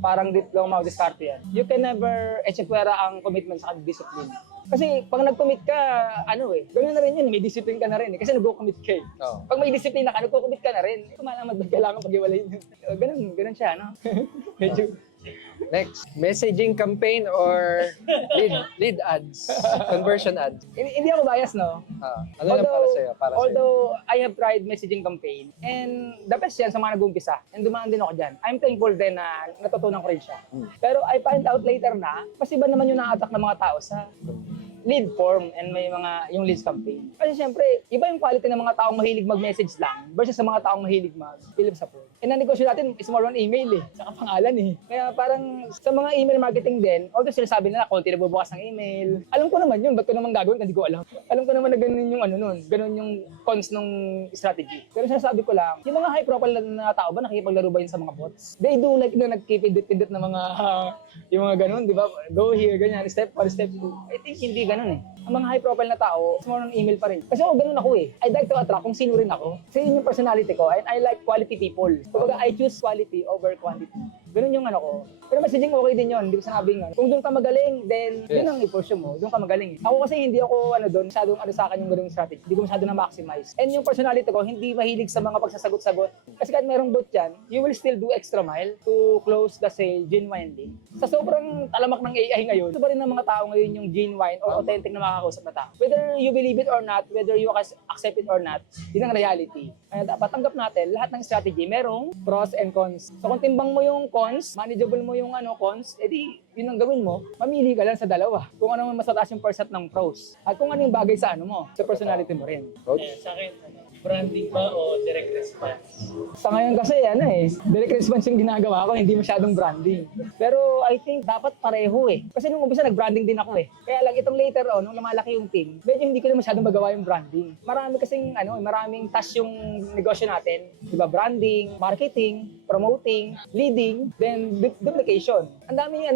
parang diploma o diskarte yan. You can never echepwera ang commitment sa discipline. Kasi pag nag-commit ka, ganoon na rin yun, may discipline ka na rin kasi nag-commit ka eh. Oh. Pag may discipline ka, nag-commit ka na rin. Kumalamat ba kailangan pag-iwalayin yun? Ganun siya, no? Medyo. Next, messaging campaign or lead ads? Conversion ads? Hindi ako bias, no? Ano lang para sa'yo? Although I have tried messaging campaign and the best yan sa mga nag-umpisa and dumaan din ako dyan. I'm thankful din na natutunan ko rin siya. Pero I find out later na mas iba naman yung na-attack ng mga tao sa lead form and may yung leads campaign. Kasi syempre, iba yung quality ng mga taong mahilig mag-message lang versus sa mga taong mahilig mag-fill up sa form. And ang negosyo natin is more on email eh, saka pangalan eh. Kaya parang sa mga email marketing din, although sinasabi nila, konti na bubukas ng email. Alam ko naman yun, ba't ko naman gagawin? Hindi ko alam. Alam ko naman na ganun yung ganun yung cons nung strategy. Pero sinasabi ko lang, yung mga high profile na tao ba, nakikipaglaro ba yun sa mga bots? They do like na nagkipindit-pindit na mga, yung mga ganun, di ba? Go here, ganyan, step 1, step 2. I think hindi ganun eh. Ang mga high profile na tao, it's more on email pa rin. Kasi ganun ako eh. I like to attract kung sino rin ako. Kasi yun yung personality ko and I like quality people. Kumbaga, I choose quality over quantity. Ganun yung ko. Pero messaging okay din yun. Hindi ko sinabing kung doon ka magaling, then yun ang i-pursue mo. Doon ka magaling. Ako kasi hindi ako doon, masyadong sa akin yung ganung strategy. Hindi ko masyado na-maximize. And yung personality ko, hindi mahilig sa mga pagsasagot-sagot. Kasi kahit merong bot yan, you will still do extra mile to close the sale genuinely. Sa sobrang talamak ng AI ngayon, ito ba rin ng mga tao ngayon yung genuine or authentic na makakausap na tao. Whether you believe it or not, whether you accept it or not, yun ang reality. Kaya dapat tanggap natin, lahat ng strategy, merong pros and cons. So kung timbang mo yung cons, manageable mo yung cons, edi yun ang gawin mo, mamili ka lang sa dalawa. Kung ano mas mataas yung percent ng pros. At kung ano yung bagay sa mo, sa personality mo rin. Coach? Sa akin, branding ba o direct response? Sa ngayon kasi, direct response yung ginagawa ko, hindi masyadong branding. Pero I think dapat pareho Kasi nung umpisa, nag-branding din ako Kaya lang itong later on, nung lumalaki yung team, medyo hindi ko na masyadong magawa yung branding. Marami kasing, maraming task yung negosyo natin. Diba? Branding, marketing, promoting, leading, then duplication. Ang dami.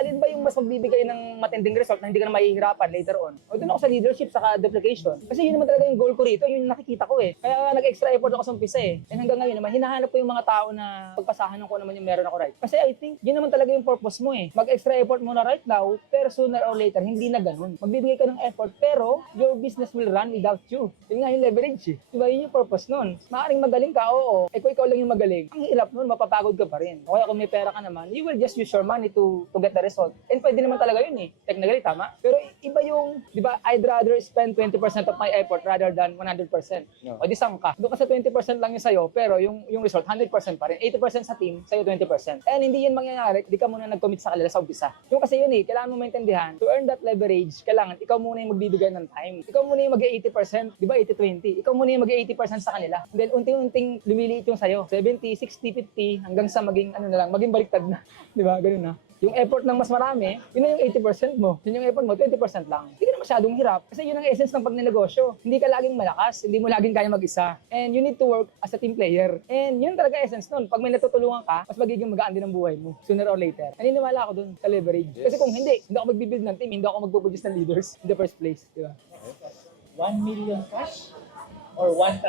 Alin ba yung mas magbibigay ng matinding result na hindi ka na mahihirapan later on? O doon ako sa leadership, saka duplication. Kasi yun naman talaga yung goal ko rito, yun yung nakikita ko Kaya nag-extra effort ako sa umpisa And hanggang ngayon naman, hinahanap ko yung mga tao na pagpasahan ko naman yung meron ako right. Kasi I think, yun naman talaga yung purpose mo Mag-extra effort mo na right now, pero sooner or later, hindi na ganun. Magbibigay ka ng effort, pero your business will run without you. Yun nga yung leverage Diba yun yung purpose nun? Maaaring magaling ka, oo. Kung ikaw lang yung magaling, ang hirap nun, mapapagod ka pa rin. O kaya kung may pera ka naman, you will just use your money to get the result. And pwede naman talaga yun Technically, tama. Pero iba yung, di ba, I'd rather spend 20% of my effort rather than 100%. No. O di saan ka? Doon ka sa 20% lang yung sa'yo, pero yung result, 100% pa rin. 80% sa team, sa'yo 20%. And hindi yan mangyayari, di ka muna nag-commit sa kanila sa umpisa. Yung kasi yun kailangan mo maintindihan, to earn that leverage, kailangan ikaw muna yung magbibigay ng time. Ikaw muna yung mag-80%, di ba 80-20? Ikaw muna yung mag-80% sa kanila. And then unti-unting lumiliit yung sa'yo. 70, 60, 50, hanggang sa maging maging baliktad na. Di ba? Ganun na. Yung effort ng mas marami, yun na yung 80% mo. Yun yung effort mo, 20% lang. Hindi ka na masyadong hirap. Kasi yun ang essence ng pagnenegosyo. Hindi ka laging malakas, hindi mo laging kaya mag-isa. And you need to work as a team player. And yun talaga essence nun. Pag may natutulungan ka, mas magiging magaan din ang buhay mo. Sooner or later. Naniniwala ako dun sa leverage. Kasi kung hindi ako magbibuild ng team, hindi ako magpuproduce ng leaders in the first place. Di ba? 1 million cash or 1,000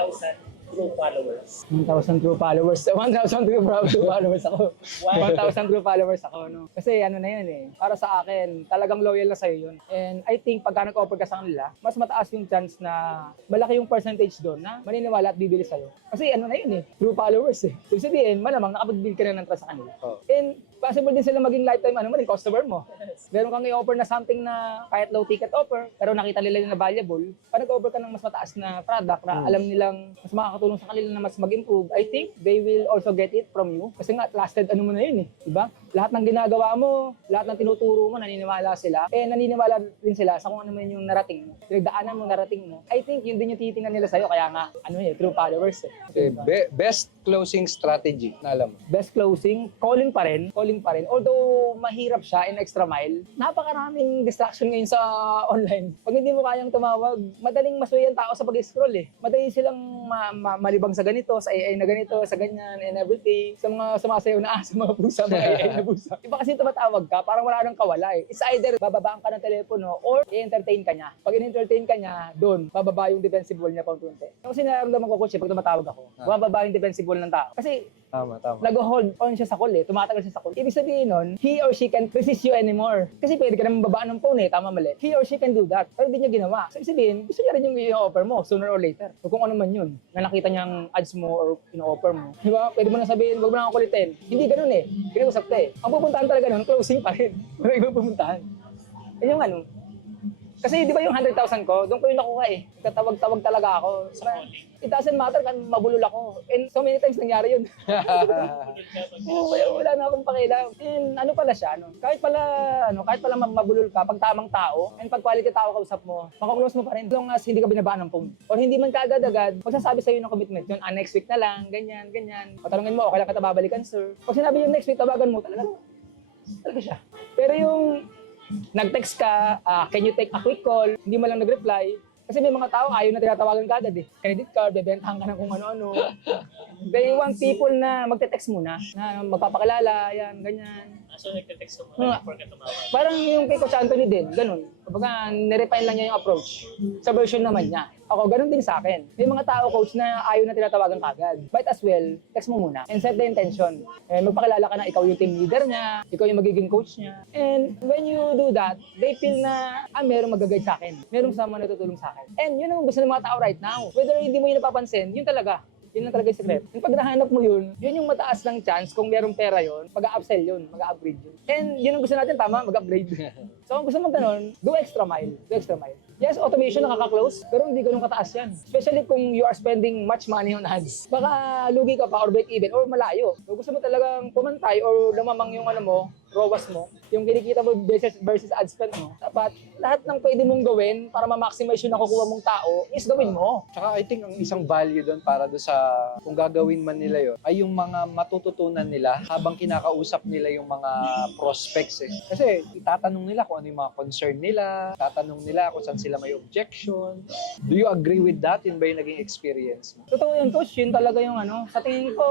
true followers? 1,000 true followers. 1,000 true followers ako. 1,000 true followers ako, no? Kasi na yun Para sa akin, talagang loyal na sa'yo yun. And I think pagka nag-offer ka sa kanila, mas mataas yung chance na malaki yung percentage doon na maniniwala at bibili sa'yo. Kasi na yun true followers Ibig sabihin, malamang nakapag-build ka na ng trust sa kanila. Oh. And possible din sila maging lifetime customer mo. Meron kang i-offer na something na kahit low ticket offer, pero nakita nila yung na valuable. Pag nag-offer ka ng mas mataas na product na alam nilang mas makakatulong sa kanila na mas mag-improve, I think they will also get it from you. Kasi nga, lasted mo na yun diba? Lahat ng ginagawa mo, lahat ng tinuturo mo, naniniwala sila. Naniniwala rin sila sa kung ano man yung narating mo. Pinagdaanan mo, narating mo. I think yun din yung titingnan nila sa'yo. Kaya nga, true followers Okay, best closing strategy na alam mo. Best closing, calling pa rin. Although mahirap siya in extra mile, napakaraming distraction ngayon sa online. Pag hindi mo kayang tumawag, madaling masuya ang tao sa pag-scroll Madali silang malibang sa ganito, sa AI na ganito, sa ganyan, and everything. Sa mga sumasayaw na sa mga pusa, mga AI na pusa. Iba kasi tumatawag ka, parang wala nang kawala It's either bababaan ka ng telepono or i-entertain ka niya. Pag in-entertain ka niya, doon, bababa yung defensive wall niya paunti. Kasi nararamdaman ko, coach, pag tumatawag ako, bababa yung defensive wall ng tao. Kasi Tama. nag-hold on siya sa call tumatagal siya sa call. Ibig sabihin nun, he or she can't resist you anymore. Kasi pwede ka naman babaan ng phone tama mali. He or she can do that. Pero hindi niya ginawa. So ibig sabihin, gusto niya rin yung i-offer mo sooner or later. O kung ano man yun, na nakita niyang ads mo or ino-offer mo. Di ba? Pwede mo na sabihin, wag mo na akong kulitin. Hindi ganun Kinausap ka Ang pupuntahan talaga nun, closing pa rin. Wala ibang pupuntahan. Yan yung Kasi di ba yung 100,000 ko, doon ko yung nakuha Tatawag-tawag talaga ako. It doesn't matter kung mabulol ako. And so many times nangyari yun. Wala na akong pakialam. And pala siya, kahit pala mabulol ka, pag tamang tao, and pag quality tao kausap mo, makaklose mo pa rin. As long as hindi ka binabaan ng phone. Or hindi man kaagad-agad, magsasabi sa'yo ng commitment yun, next week na lang, ganyan. Patanungin mo, okay lang kita babalikan, sir. Pag sinabi yung next week, tawagan mo, talaga siya. Pero yung nag-text ka, can you take a quick call, hindi mo lang nag-reply, kasi may mga tao ayaw na tinatawagan ka agad Credit card, bebentahan ka ng kung ano-ano. They want people na magte-text muna, na magpapakilala, yan, ganyan. So, nagte-text mo muna before ka tumawag. Parang yung kay Coach Anthony din, ganun. Kumbaga, nirefine lang niya yung approach sa version naman niya. Ako, ganun din sa akin. May mga tao, coach, na ayaw na tinatawagan kagad. Might as well, text mo muna and set the intention. Magpakilala ka na ikaw yung team leader niya, ikaw yung magiging coach niya. And when you do that, they feel na, merong mag-guide sa akin. Merong someone na tutulong sa akin. And yun ang gusto ng mga tao right now. Whether hindi mo yun napapansin, yun talaga. Yun lang talaga yung secret. And pag nahanap mo yun yung mataas ng chance kung merong pera yun, mag-upsell yun, mag-upgrade yun. And yun ang gusto natin, tama, mag-upgrade. So kung gusto mo ganun, do extra mile. Yes, automation nakaka-close, pero hindi ganun kataas yan. Especially kung you are spending much money on ads. Baka lugi ka pa or break even or malayo. Kung gusto mo talagang pumantay or lumamang yung ROAS mo, yung kinikita mo versus ad spend mo, dapat lahat ng pwede mong gawin para ma-maximize yung nakukuha mong tao is gawin mo. Tsaka I think ang isang value doon para doon sa kung gagawin man nila yon ay yung mga matututunan nila habang kinakausap nila yung mga prospects eh. Kasi itatanong nila kung ano yung mga concern nila, tatanong nila kung saan sila may objection. Do you agree with that? Yun ba yung naging experience mo? Totoo yun, coach. Yun talaga yung sa tingin ko,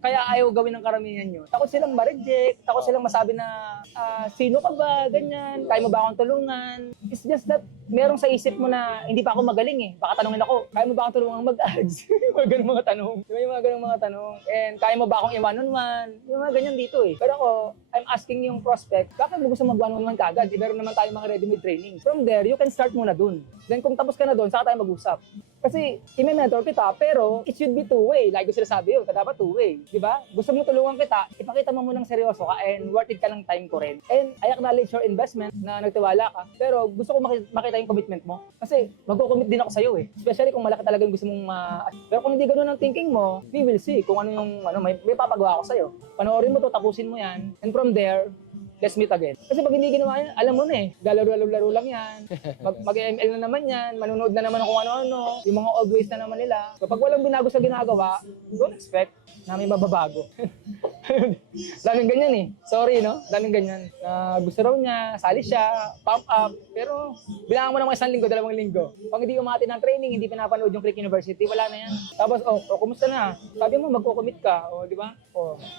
kaya ayaw gawin ng karamihan yun. Takot silang ma-reject, takot silang masabi na, sino ka ba, ganyan, kaya mo ba akong tulungan? It's just that, merong sa isip mo na, hindi pa ako magaling eh. Baka tanongin ako, kaya mo ba akong tulungan mag-ads? Mga ganun mga tanong. Diba yung mga ganun mga tanong? And kaya mo ba akong i-one-on-one? Yung mga ganyan dito eh. Pero ako, I'm asking yung prospect, bakit mo gusto mag-one-on-one kagad? Meron naman tayo mga ready-made training. From there, you can start muna dun. Then kung tapos ka na dun, saka tayo mag-usap. Kasi i-mentor kita, pero it should be two-way. Like ko sila sabi yun, dapat two-way. Di ba? Gusto mo tulungan kita, ipakita mo munang seryoso ka and worth it ka ng time ko rin. And I acknowledge your investment na nagtiwala ka, pero gusto ko makita yung commitment mo. Kasi magko-commit din ako sa'yo eh. Especially kung malaki talaga yung gusto mong pero kung hindi ganun ang thinking mo, we will see kung ano yung may papagawa ko sa'yo. Panoorin mo to, tapusin mo yan. And from there, let's meet again. Kasi pag hindi ginawa yan, alam mo na eh, laro lang yan. Mag-ML na naman yan, manunood na naman kung ano-ano, yung mga old ways na naman nila. So pag walang binago sa ginagawa, don't expect na may mababago. Daming ganyan eh. Sorry, no? Daming ganyan. Gusto raw niya, sali siya, pump up, pero bilangan mo naman 1 linggo, 2 linggo. Pag hindi umati ng training, hindi pinapanood yung Click University, wala na yan. Tapos, kumusta na? Sabi mo, magko-commit ka, di ba?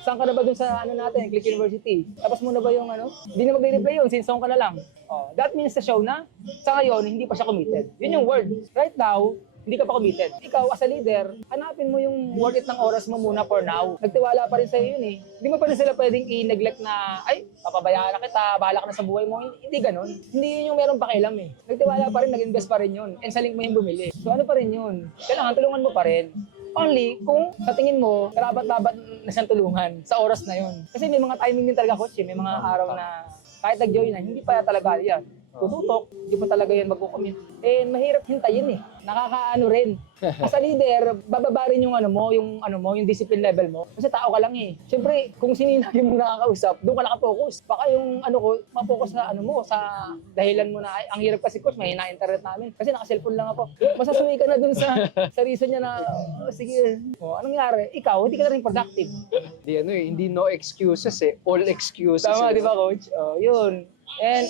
Saan ka na ba dun sa natin, Click University? Tapos mo na ba yung Hindi na magre-reply yun, sinsong ka na lang. That means sa show na, sa ngayon, hindi pa siya committed. Yun yung word. Right now, hindi ka pa committed. Ikaw, as a leader, hanapin mo yung worth it ng oras mo muna for now. Nagtiwala pa rin sa'yo yun eh. Hindi mo pa rin sila pwedeng i-neglect na, ay, papabayaan na kita, bahala ka na sa buhay mo. Hindi ganun. Hindi yun yung meron pakialam eh. Nagtiwala pa rin, nag-invest pa rin yun. And sa link mo yung bumili. So ano pa rin yun? Kailangan tulungan mo pa rin. Only kung sa tingin mo, karabat-dabat na siyang tulungan sa oras na yun. Kasi may mga timing din talaga, coach. May mga araw na kahit nag-join na, hindi pa talaga yan. Tututok, hindi pa talaga yan mag-commit. And mahirap hintayin eh. Nakakaano rin. As a leader, bababa rin yung yung discipline level mo. Kasi tao ka lang eh. Siyempre, kung sininagi mo nakakausap, doon ka nakapokus. Baka yung ma-focus sa sa dahilan mo na, ay, ang hirap kasi coach, mahina internet namin. Kasi naka-cellphone lang ako. Masasuwi ka na dun sa reason niya na, sige, anong nangyari? Ikaw, hindi ka na rin productive. Hindi no excuses eh. All excuses. Tama, di ba coach? Yun. And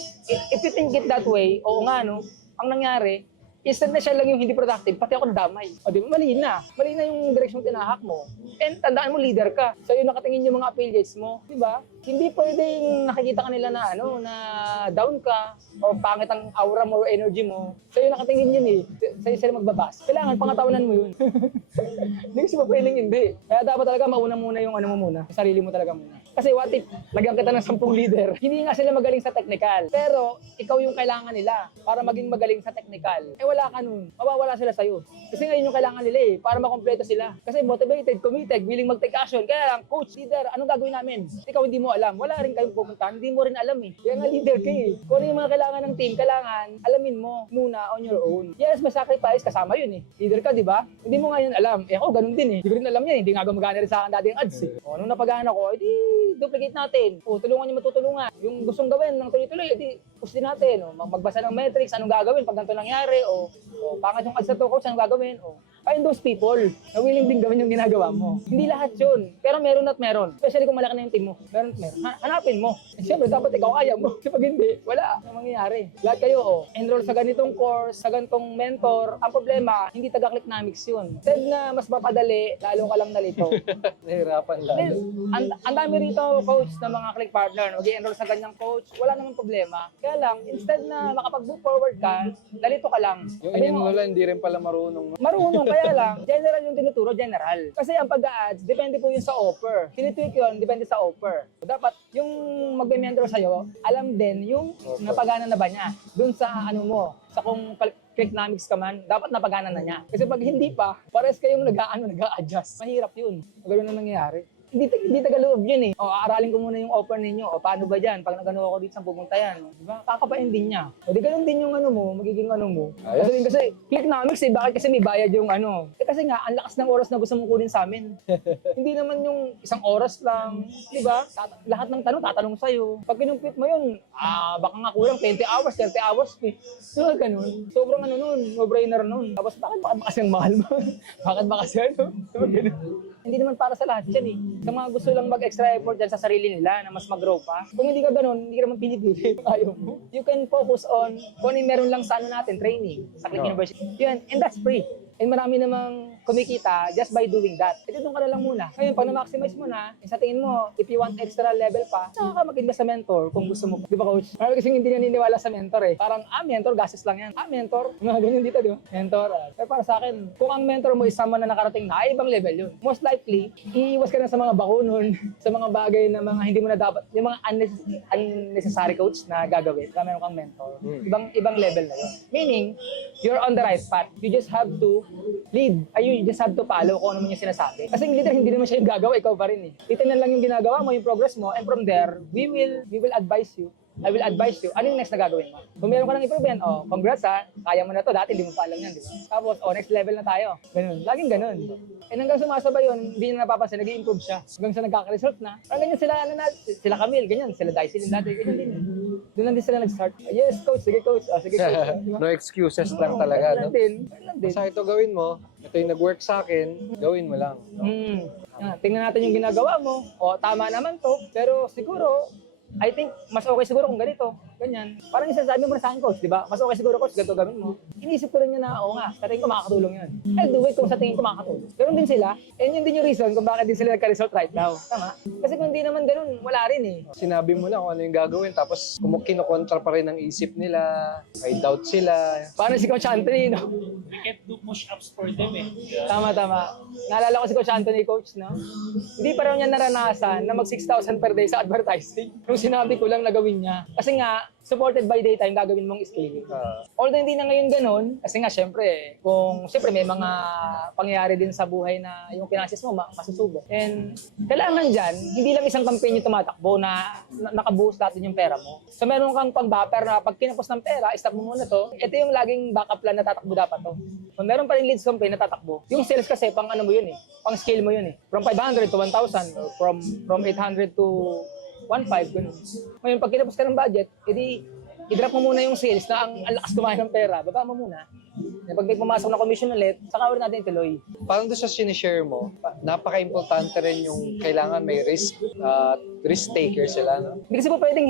if you think it that way, ang nangyari, instead na siya lang yung hindi productive, pati ako nadamay. Di ba? Mali na yung direksyon tinahak mo. And tandaan mo, leader ka. Sa'yo nakatingin yung mga affiliates mo. Di ba? Hindi pwedeng nakikita ka nila na down ka o pangit ang aura mo or energy mo. Sa'yo nakatingin yun eh. Sa'yo sila magbabas. Kailangan pangatawanan mo yun. Hindi kasi pa pwedeng hindi. Kaya dapat talaga mauna muna yung mo muna. Yung sarili mo talaga muna. Kasi what if lagyan kita ng 10 leader? Hindi nga sila magaling sa technical. Pero ikaw yung kailangan nila para maging magaling sa technical. Wala ka nun. Mawawala sila sa'yo. Kasi ngayon yung kailangan nila eh, para makompleto sila. Kasi motivated, committed, willing mag-take action. Kaya lang, coach, leader, anong gagawin namin? Ikaw hindi mo alam. Wala rin kayong pupuntahan. Hindi mo rin alam eh. Kaya nga leader ka eh. Kung ano yung mga kailangan ng team, kailangan alamin mo muna on your own. Yes, may sacrifice, kasama yun eh. Leader ka, di ba? Hindi mo nga yun alam. Ako, ganun din eh. Hindi ko rin alam yan. Hindi nga gumagana rin sa akin dati yung ads eh. Nung napagana ko, edi duplicate natin. Tulungan niyo matutulungan. Yung gustong gawin ng tuloy-tuloy, edi push din natin. Magbasa ng metrics, anong gagawin pag ganito nangyari. Pangit yung ads na to, coach, anong gagawin. Find those people na willing din gawin yung ginagawa mo. Hindi lahat yun. Pero meron at meron. Especially kung malaki na yung team mo. Meron at meron. Hanapin mo. Siyempre, dapat ikaw kaya mo. Kasi pag hindi, wala. Ang mangyayari. Lahat kayo, enroll sa ganitong course, sa ganitong mentor. Ang problema, hindi taga-clicknomics yun. Instead na mas mapadali, lalo ka lang nalito. Nahirapan lalo. Ang dami rito, coach, ng mga click partner. Mag-enroll sa ganyang coach, wala namang problema. Kaya lang, instead na makapag-move forward ka, nalito ka lang. Yung in-enroll, hindi rin pala marunong. Marunong, kaya lang, general yung tinuturo, general. Kasi ang pag-a-ads, depende po yun sa offer. Tinitweak yun, depende sa offer. So, dapat yung magbe-mentor sa'yo, alam din yung napagana na ba niya. Doon sa sa kung clicknomics ka man, dapat napagana na niya. Kasi pag hindi pa, pares kayong nag-a-adjust. Mahirap yun. Ganun na nangyayari. hindi tagaloob yun eh. O, aaralin ko muna yung offer ninyo. O, paano ba dyan? Pag nagano ako dito sa pupunta yan. Di ba? Kakapain din niya. O, di ganun din yung ano mo, magiging ano mo. Ayos. Kasi Clicknomics eh, bakit kasi may bayad yung ano? Kasi nga, ang lakas ng oras na gusto mong kunin sa amin. Hindi naman yung isang oras lang. Di ba? Lahat ng tanong, tatanong sa'yo. Pag kinumpit mo yun, baka nga kulang 20 hours, 30 hours. So, ganun. Sobrang ano nun, no-brainer nun. Tapos, bakit ba kasi ang mahal mo? Bakit ba kasi ano? So, ganun. Hindi naman para sa lahat yan eh. Sa mga gusto lang mag-extra effort dyan sa sarili nila na mas mag-grow pa. Kung hindi ka ganun, hindi ka naman pinipili. Ayaw mo. You can focus on kung ano yung meron lang sa ano natin, training sa Click University. Yun, and that's free. And marami namang kumikita just by doing that. Ito doon ka na lang muna. Ngayon, pag na-maximize mo na, sa tingin mo, if you want extra level pa, saka ka mag-invest sa mentor kung gusto mo. Di ba, coach? Marami kasing hindi naniniwala sa mentor eh. Parang, mentor, gastos lang yan. Mentor. Mga ganyan dito, di ba? Mentor. Pero para sa akin, kung ang mentor mo is someone na nakarating na, ay ibang level yun. Most likely, iiwas ka na sa mga bakunon, sa mga bagay na mga hindi mo na dapat, yung mga unnecessary coach na gagawin. Kaya meron kang mentor. Ibang level na yun. Meaning, you're on the right path. You just have to lead. You just have to follow kung ano man yung sinasabi. Kasi yung leader, hindi naman siya yung gagawa, ikaw pa rin eh. Titignan lang yung ginagawa mo, yung progress mo, and from there, we will advise you. I will advise you, ano yung next na gagawin mo? Kung meron ka ng improvement, congrats ha, kaya mo na to, dati hindi mo pa alam yan, di ba? Tapos, next level na tayo. Ganun, laging ganun. And hanggang sumasabay yun, hindi niya napapansin, nag-i-improve siya. Hanggang sa nagkaka-result na. Parang ganyan sila, sila Camille, ganyan, sila Daisilin dati, ganyan din. Doon lang din sila nag-start. Yes, coach, sige coach, sige coach. Diba? No excuses lang talaga, no? Ganun din. Basta ito gawin mo, ito yung nag-work sa akin, gawin mo lang. Tingnan natin yung ginagawa mo. Tama naman to. Pero siguro, I think, mas okay siguro kung ganito. Ganyan. Parang yung sasabi mo na sa akin, coach, di ba? Mas okay siguro, coach, ganito gawin mo. Inisip ko rin yun na, oo nga, sa tingin ko makakatulong yun. I'll do it kung sa tingin ko makakatulong. Ganun din sila. And yun din yung reason kung bakit din sila nagka-result right now. Tama? Kasi kung hindi naman ganun, wala rin eh. Sinabi mo lang kung ano yung gagawin, tapos kinokontra pa rin ang isip nila, may doubt sila. Paano si Coach Anthony, no? We can't do push-ups for them eh. Tama. Naalala ko si Coach Anthony, coach, no? Hindi pa raw niya naranasan na mag 6,000 per day sa advertising. Nung sinabi ko lang na gawin niya. Kasi nga, supported by daytime, gagawin mong scaling. Although hindi na ngayon ganun, kasi nga syempre, may mga pangyayari din sa buhay na yung finances mo masusubok. And kailangan dyan, hindi lang isang campaign yung tumatakbo na nakabuhos natin yung pera mo. So meron kang pang-buffer na pag kinapos ng pera, stop mo muna to. Ito yung laging backup plan na tatakbo dapat to. Kung meron pa rin leads campaign na tatakbo, yung sales kasi pang ano mo yun eh, pang scale mo yun eh. From 500 to 1,000 or from 800 to 1.5, ganun. Ngayon, pag kinapos ka ng budget, edi i-drop mo muna yung sales na ang lakas kumain ng pera. Baba mo muna. Pag may pumasok na commission ulit, saka ulit natin ituloy. Parang doon sa sinishare mo, napaka-importante rin yung kailangan may risk taker sila, no? Hindi kasi po pwedeng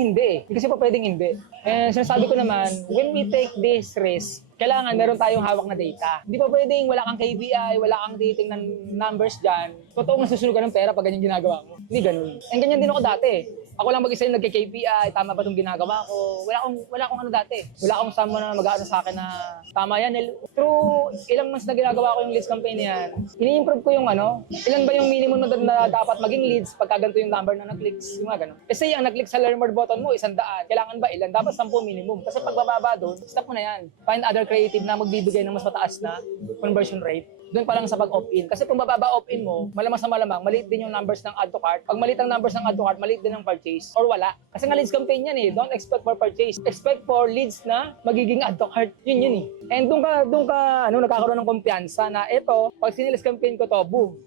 hindi. And sinasabi ko naman, when we take this risk, kailangan meron tayong hawak na data. Hindi pa pwedeng wala kang KPI, wala kang titingnan numbers dyan. Totoong nasusunugan ng pera pag ganyan ginagawa mo. Hindi ganun. And ganyan din ako dati. Ako lang mag-isa yung nagka-KPI, tama ba itong ginagawa ko? Wala akong ano dati. Wala akong someone na mag-aano sa akin na tama yan. Through ilang months na ginagawa ko yung leads campaign na yan, ini-improve ko yung ilan ba yung minimum na dapat maging leads pagka ganito yung number na nag-clicks, yung mga ganun. Kasi ang nag-click sa learn more button mo, 100. Kailangan ba ilan? Dapat 10 minimum. Kasi pag bababa doon, stop mo na yan. Find other creative na magbibigay ng mas mataas na conversion rate. Doon pa lang sa pag-opt-in. Kasi kung bababa opt-in mo, malamang sa malamang, maliit din yung numbers ng add to cart. Pag maliit ang numbers ng add to cart, maliit din ang purchase. Or wala. Kasi nga leads campaign yan eh. Don't expect for purchase. Expect for leads na magiging add to cart. Yun eh. And doon ka nagkakaroon ng kumpiyansa na ito, pag sinilis campaign ko to, boom.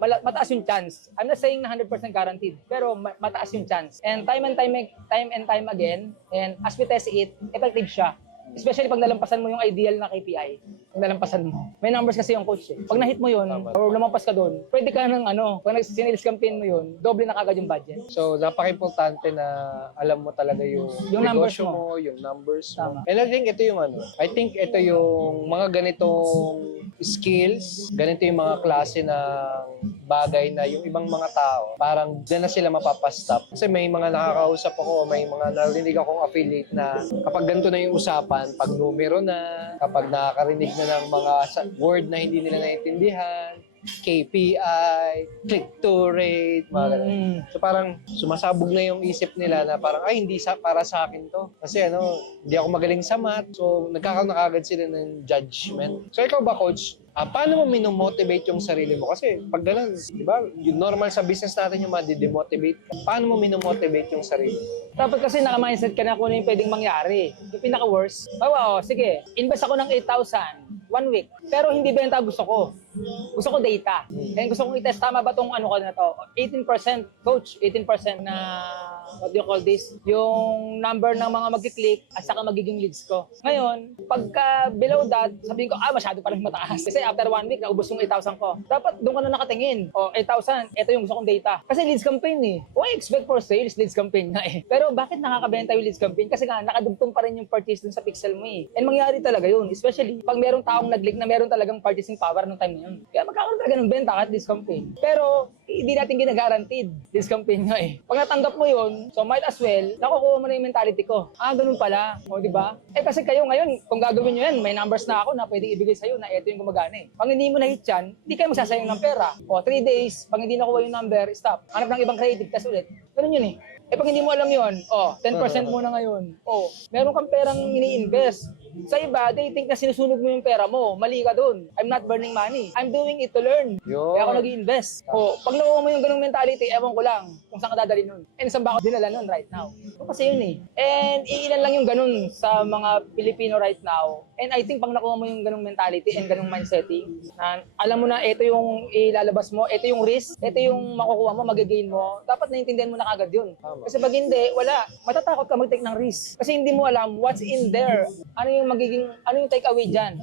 Mataas yung chance. I'm not saying na 100% guaranteed, pero mataas yung chance. And time and time again, and as we test it, effective siya. Especially pag nalampasan mo yung ideal na KPI. Pag nalampasan mo. May numbers kasi yung coach eh. Pag na-hit mo yun, or lumampas ka doon, pwede ka ng pag nag-sales campaign mo yun, doble na kagad yung budget. So, napaka-importante na alam mo talaga yung numbers negosyo mo. yung numbers Tama. mo. And I think ito yung mga ganitong skills, ganito yung mga klase ng bagay na yung ibang mga tao, parang dyan na sila mapapastop. Kasi may mga nakakausap ako, may mga narinig akong affiliate na kapag ganito na yung usapan, pag numero na, kapag nakakarinig na ng mga word na hindi nila naintindihan, KPI, click-to rate, mga ganun. So parang sumasabog na yung isip nila na parang, ay, hindi para sa akin to. Kasi hindi ako magaling sa math. So nagkakaroon na agad sila ng judgment. So ikaw ba, coach? Paano mo minomotivate yung sarili mo? Kasi pag ganun, di ba, yung normal sa business natin yung ma-demotivate. Paano mo minomotivate yung sarili mo? Dapat kasi naka-mindset ka na kung ano yung pwedeng mangyari. Yung pinaka-worst, sige, invest ako ng 8,000 1 week. Pero hindi benta gusto ko. Gusto ko data. Kaya gusto kong i-test, tama ba itong ano ko na to? 18%, coach, 18% na, what do you call this? Yung number ng mga mag-click at saka magiging leads ko. Ngayon, pagka below that, sabihin ko, masyado palang mataas. Kasi after 1 week, naubos yung 8,000 ko. Dapat doon ka na nakatingin. 8,000, ito yung gusto kong data. Kasi leads campaign eh. Why expect for sales? Leads campaign nga eh. Pero bakit nakakabenta yung leads campaign? Kasi nga, nakadugtong pa rin yung purchase dun sa pixel mo eh. And mangyari talaga yun. Especially, pag merong taong nag-click na meron talagang purchasing power nung time na yun. Kaya magkakaroon talaga ng benta kahit leads campaign. Pero, hindi natin ginagarantid leads campaign nga eh. Pag natanggap mo yun, so might as well, nakukuha mo na yung mentality ko. Ganun pala. O, di ba? Kasi kayo ngayon, kung gagawin nyo yan, may numbers na ako na pwedeng ibigay sa'yo na ito yung gumagana eh. Pag hindi mo na-hit yan, hindi kayo magsasayang ng pera. 3 days, pag hindi nakuha yung number, stop. Hanap ng ibang creative, test ulit. Ganun yun eh. Pag hindi mo alam yun, 10% muna ngayon. Meron kang perang ini-invest. Sa iba, they think na sinusunog mo yung pera mo. Mali ka dun. I'm not burning money. I'm doing it to learn. Kaya ako nag-i-invest. Pag nakuha mo yung ganung mentality, ewan ko lang kung saan ka dadali nun. And saan ba ako dinala nun right now? Kasi yun eh. And iilan lang yung ganun sa mga Pilipino right now. And I think pag nakuha mo yung ganung mentality and ganung mindsetting, na alam mo na ito yung ilalabas mo, ito yung risk, ito yung makukuha mo, magigain mo, dapat naiintindihan mo na kagad yun. Kasi pag hindi, wala. Matatakot ka mag-take ng risk. Kasi hindi mo alam what's in there. Ano yung take away dyan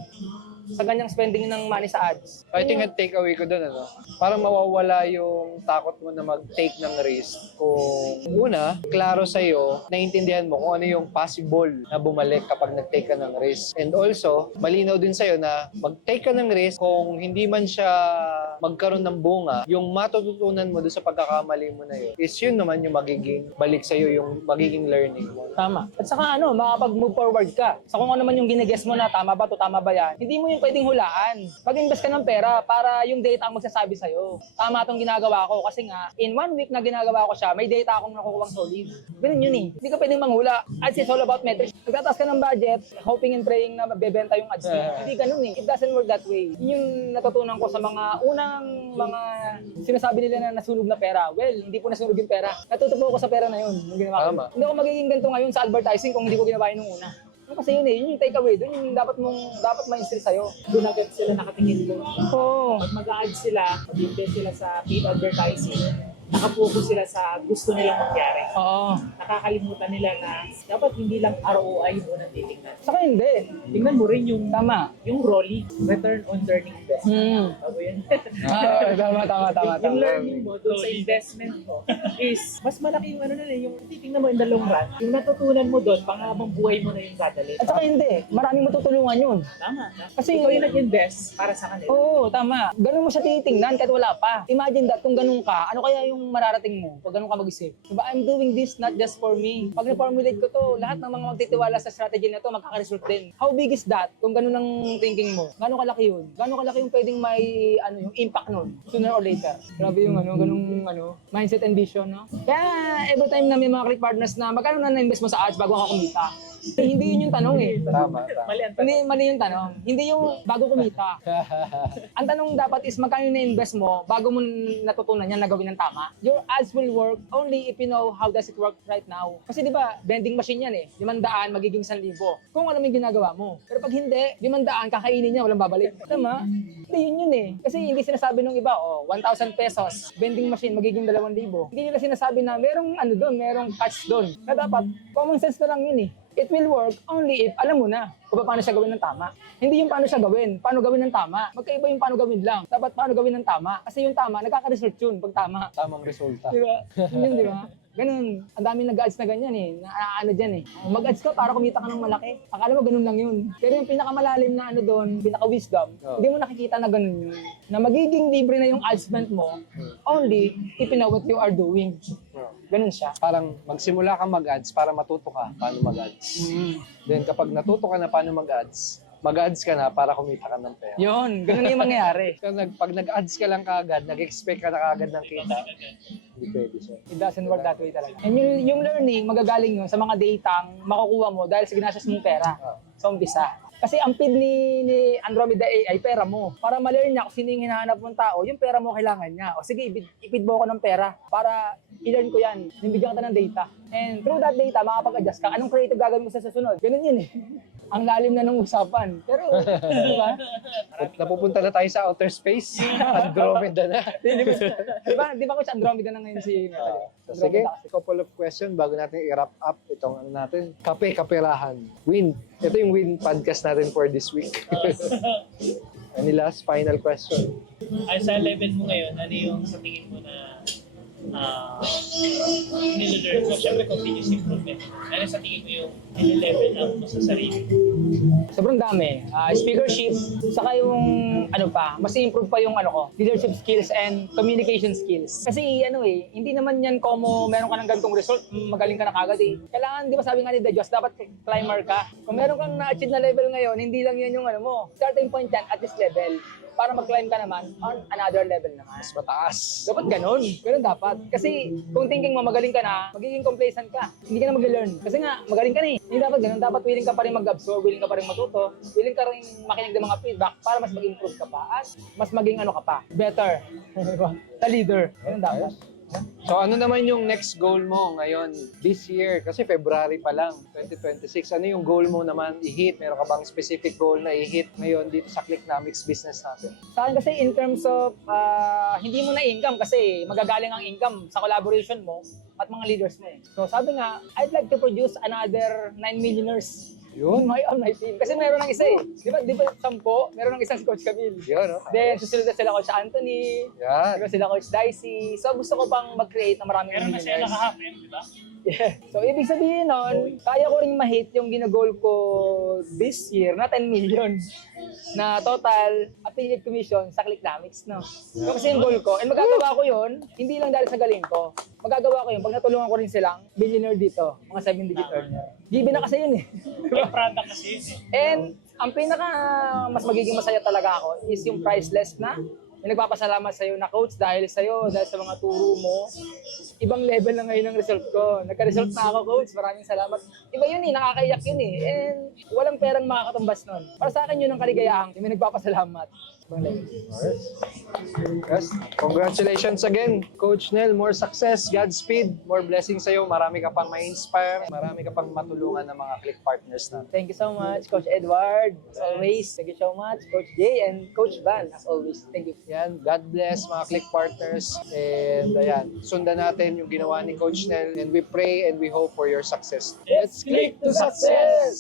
sa ganyang spending ng money sa ads. I think ang take away ko doon, parang mawawala yung takot mo na mag-take ng risk. Kung una, klaro sa'yo, naiintindihan mo kung ano yung possible na bumalik kapag nag-take ka ng risk. And also, malinaw din sa'yo na mag-take ka ng risk kung hindi man siya magkaroon ng bunga, yung matututunan mo doon sa pagkakamali mo na yun, is yun naman yung magiging balik sa'yo, yung magiging learning mo. Tama. At saka makapag-move forward ka. Sa kung ano man yung ginigess mo na tama ba to, tama ba yan, hindi mo yung pwedeng hulaan. Mag-invest ka ng pera para yung data ang magsasabi sa'yo. Tama itong ginagawa ko kasi nga, in 1 week na ginagawa ko siya, may data akong nakukuhang solid. Ganun yun eh. Hindi ka pwedeng manghula. Ads is all about metrics. Nagtataas ka ng budget, hoping and praying na mabebenta yung ads mo. Hindi ganun eh. It doesn't work that way. Yun yung natutunan ko sa mga unang mga sinasabi nila na nasunog na pera. Well, hindi po nasunog yung pera. Natuto po ako sa pera na yun. Yung ginawa ko. Hindi ako magiging ganito ngayon sa advertising kung hindi ko ginawa yun nung una. Kasi yun eh, yun yung takeaway doon, yung dapat ma-instill sa'yo. Doon agad sila nakatingin doon. Oo. Pag mag-a-add sila, mag-invest sila sa paid advertising, nakapokus sila sa gusto nilang mangyari. Oo. Nakakalimutan nila na dapat hindi lang ROI mo na titignan. Saka hindi. Tingnan mo rin yung Tama. yung ROLI, Return on Learning Investment. Bago yan. Tama. Yung learning mo doon sa investment mo is mas malaki yung yung titingnan mo in the long run. Yung natutunan mo doon, panghabang buhay mo na yung dadalhin. At saka hindi. Maraming matutulungan yun. Tama. Kasi Ikaw yung nag-invest para sa kanila. Oo, tama. Ganun mo siya titingnan kahit wala pa. Imagine that kung ganun ka, ano kaya yung mararating mo pag ganun ka mag-isip? Diba, I'm doing this not just for me. Pag na-formulate ko to, lahat ng mga magtitiwala sa strategy na to, magkaka-result din. How big is that? Kung ganun ang thinking mo, gano'ng kalaki yun? Gano'ng kalaki yung pwedeng may yung impact nun, sooner or later? Grabe yung ganung mindset and vision, no? Kaya every time na may mga click partners na magkano na na-invest mo sa ads bago ka kumita? Hindi yun yung tanong eh. Tama. Mali ang Mali yung tanong. Hindi yung bago kumita. Ang tanong dapat is magkano na-invest mo bago mo natutunan yan na gawin ng tama. Your ads will work only if you know how does it work right now. Kasi di ba, vending machine yan eh. 500 magiging 1,000. Kung ano yung ginagawa mo. Pero pag hindi, 500 kakainin niya, walang babalik. Tama? Hindi yun eh. Kasi hindi sinasabi nung iba, 1,000 pesos, vending machine magiging 2,000. Hindi nila sinasabi na merong doon, merong catch doon. Na dapat, common sense na lang yun eh. It will work only if alam mo na kung paano siya gawin ng tama. Hindi yung paano siya gawin, paano gawin ng tama. Magkaiba yung paano gawin lang. Dapat paano gawin ng tama. Kasi yung tama, nagkaka-result yun pag tama. Tamang resulta. Diba? Yun, di ba? Ganun. Ang daming nag-ads na ganyan eh. Na dyan eh. Mag-ads ka para kumita ka ng malaki. Akala mo ganun lang yun. Pero yung pinakamalalim na doon, pinaka-wisdom, hindi mo nakikita na ganun yun. Na magiging libre na yung ad spend mo only if you know what you are doing. Ganun siya. Parang magsimula ka mag-ads para matuto ka paano mag-ads. Then kapag natuto ka na paano mag-ads, mag-ads ka na para kumita ka ng pera. Yun, ganun yung mangyayari. Pag nag-ads ka lang kaagad, nag-expect ka na kaagad ng kita, hindi pwede siya. It doesn't work that way talaga. And yung learning, magagaling yun sa mga datang makukuha mo dahil sa ginastos mong pera sa umpisa. Kasi ang feed ni Andromeda AI, pera mo. Para ma-learn niya kung sino yung hinahanap mong tao, yung pera mo kailangan niya. O sige, i-feed mo ako ng pera para i-learn ko yan. Nibigyan ka ng data. And through that data, makapag-adjust ka. Anong creative gagawin mo sa susunod? Ganun yun eh. Ang lalim na ng usapan. Pero, di ba? Napupunta na tayo sa outer space. Andromeda na. Di ba Coach Andromeda na ngayon si Sige, couple of question bago natin i-wrap up itong ano natin. Kaperahan. Win. Ito yung Win podcast natin for this week. Any last final question? Ay, sa level mo ngayon, ano yung sa tingin mo na nile-learn mo? Siyempre, continuous improvement. Ano sa tingin mo yung nile-level up mo sa sarili? Sobrang dami. Speakership, saka yung mas improve pa yung leadership skills and communication skills. Kasi hindi naman yan como meron ka ng ganitong result, magaling ka na kagad eh. Kailangan, di ba sabi nga ni The Diyos, dapat climber ka. Kung meron kang na-achieve na level ngayon, hindi lang yan yung starting point yan at this level. Para mag-climb ka naman on another level naman. Mas mataas. Dapat ganun. Ganun dapat. Kasi kung thinking mo magaling ka na, magiging complacent ka. Hindi ka na mag-learn. Kasi nga, magaling ka na eh. Hindi dapat ganun. Dapat willing ka pa rin mag-absorb, willing ka pa rin matuto, willing ka rin makinig ng mga feedback para mas mag-improve ka pa at mas maging ka pa. Better. The leader. Ganun dapat. So ano naman yung next goal mo ngayon, this year? Kasi February pa lang, 2026. Ano yung goal mo naman i-hit? Meron ka bang specific goal na i-hit ngayon dito sa Clicknomics business natin? Sa akin kasi in terms of hindi mo na income kasi magagaling ang income sa collaboration mo at mga leaders mo. So sabi nga, I'd like to produce another 9 millionaires. Yun, on my team. Kasi meron ng isa eh. Di ba 10? Meron ng isang si Coach Camille. Yun, no? Then, susunod na sila Coach Anthony. Yan. Di ba sila Coach Dicey. So, gusto ko pang mag-create ng maraming Meron na siya millionaires. nakahappen, di ba? Yeah. So, ibig sabihin nun, kaya ko rin ma-hit yung ginagol ko this year na 10 million na total affiliate commission sa Clicknomics, no? So, kasi yung goal ko, and magagawa ko yun, hindi lang dahil sa galing ko. Magagawa ko yun pag natulungan ko rin silang billionaire dito, mga 7-digit earner. Given na kasi yun eh. May product kasi yun eh. And ang pinaka mas magiging masaya talaga ako is yung priceless na may nagpapasalamat sa'yo na coach dahil sa'yo, dahil sa mga turo mo. Ibang level na ngayon ang result ko. Nagka-result na ako, coach. Maraming salamat. Iba yun eh, nakakaiyak yun eh. And walang perang makakatumbas nun. Para sa akin yun ang kaligayahan. Yung may nagpapasalamat. Ibang level. Yes. Congratulations again, Coach Nel. More success, Godspeed, more blessings sa'yo. Marami ka pang ma-inspire. Marami ka pang matulungan ng mga Click partners natin. Thank you so much, Coach Edward. As always, thank you so much, Coach Jay and Coach Van. As always, thank you. Yan, God bless mga Click partners. And ayan, sundan natin yung ginawa ni Coach Nel. And we pray and we hope for your success. Let's click to success!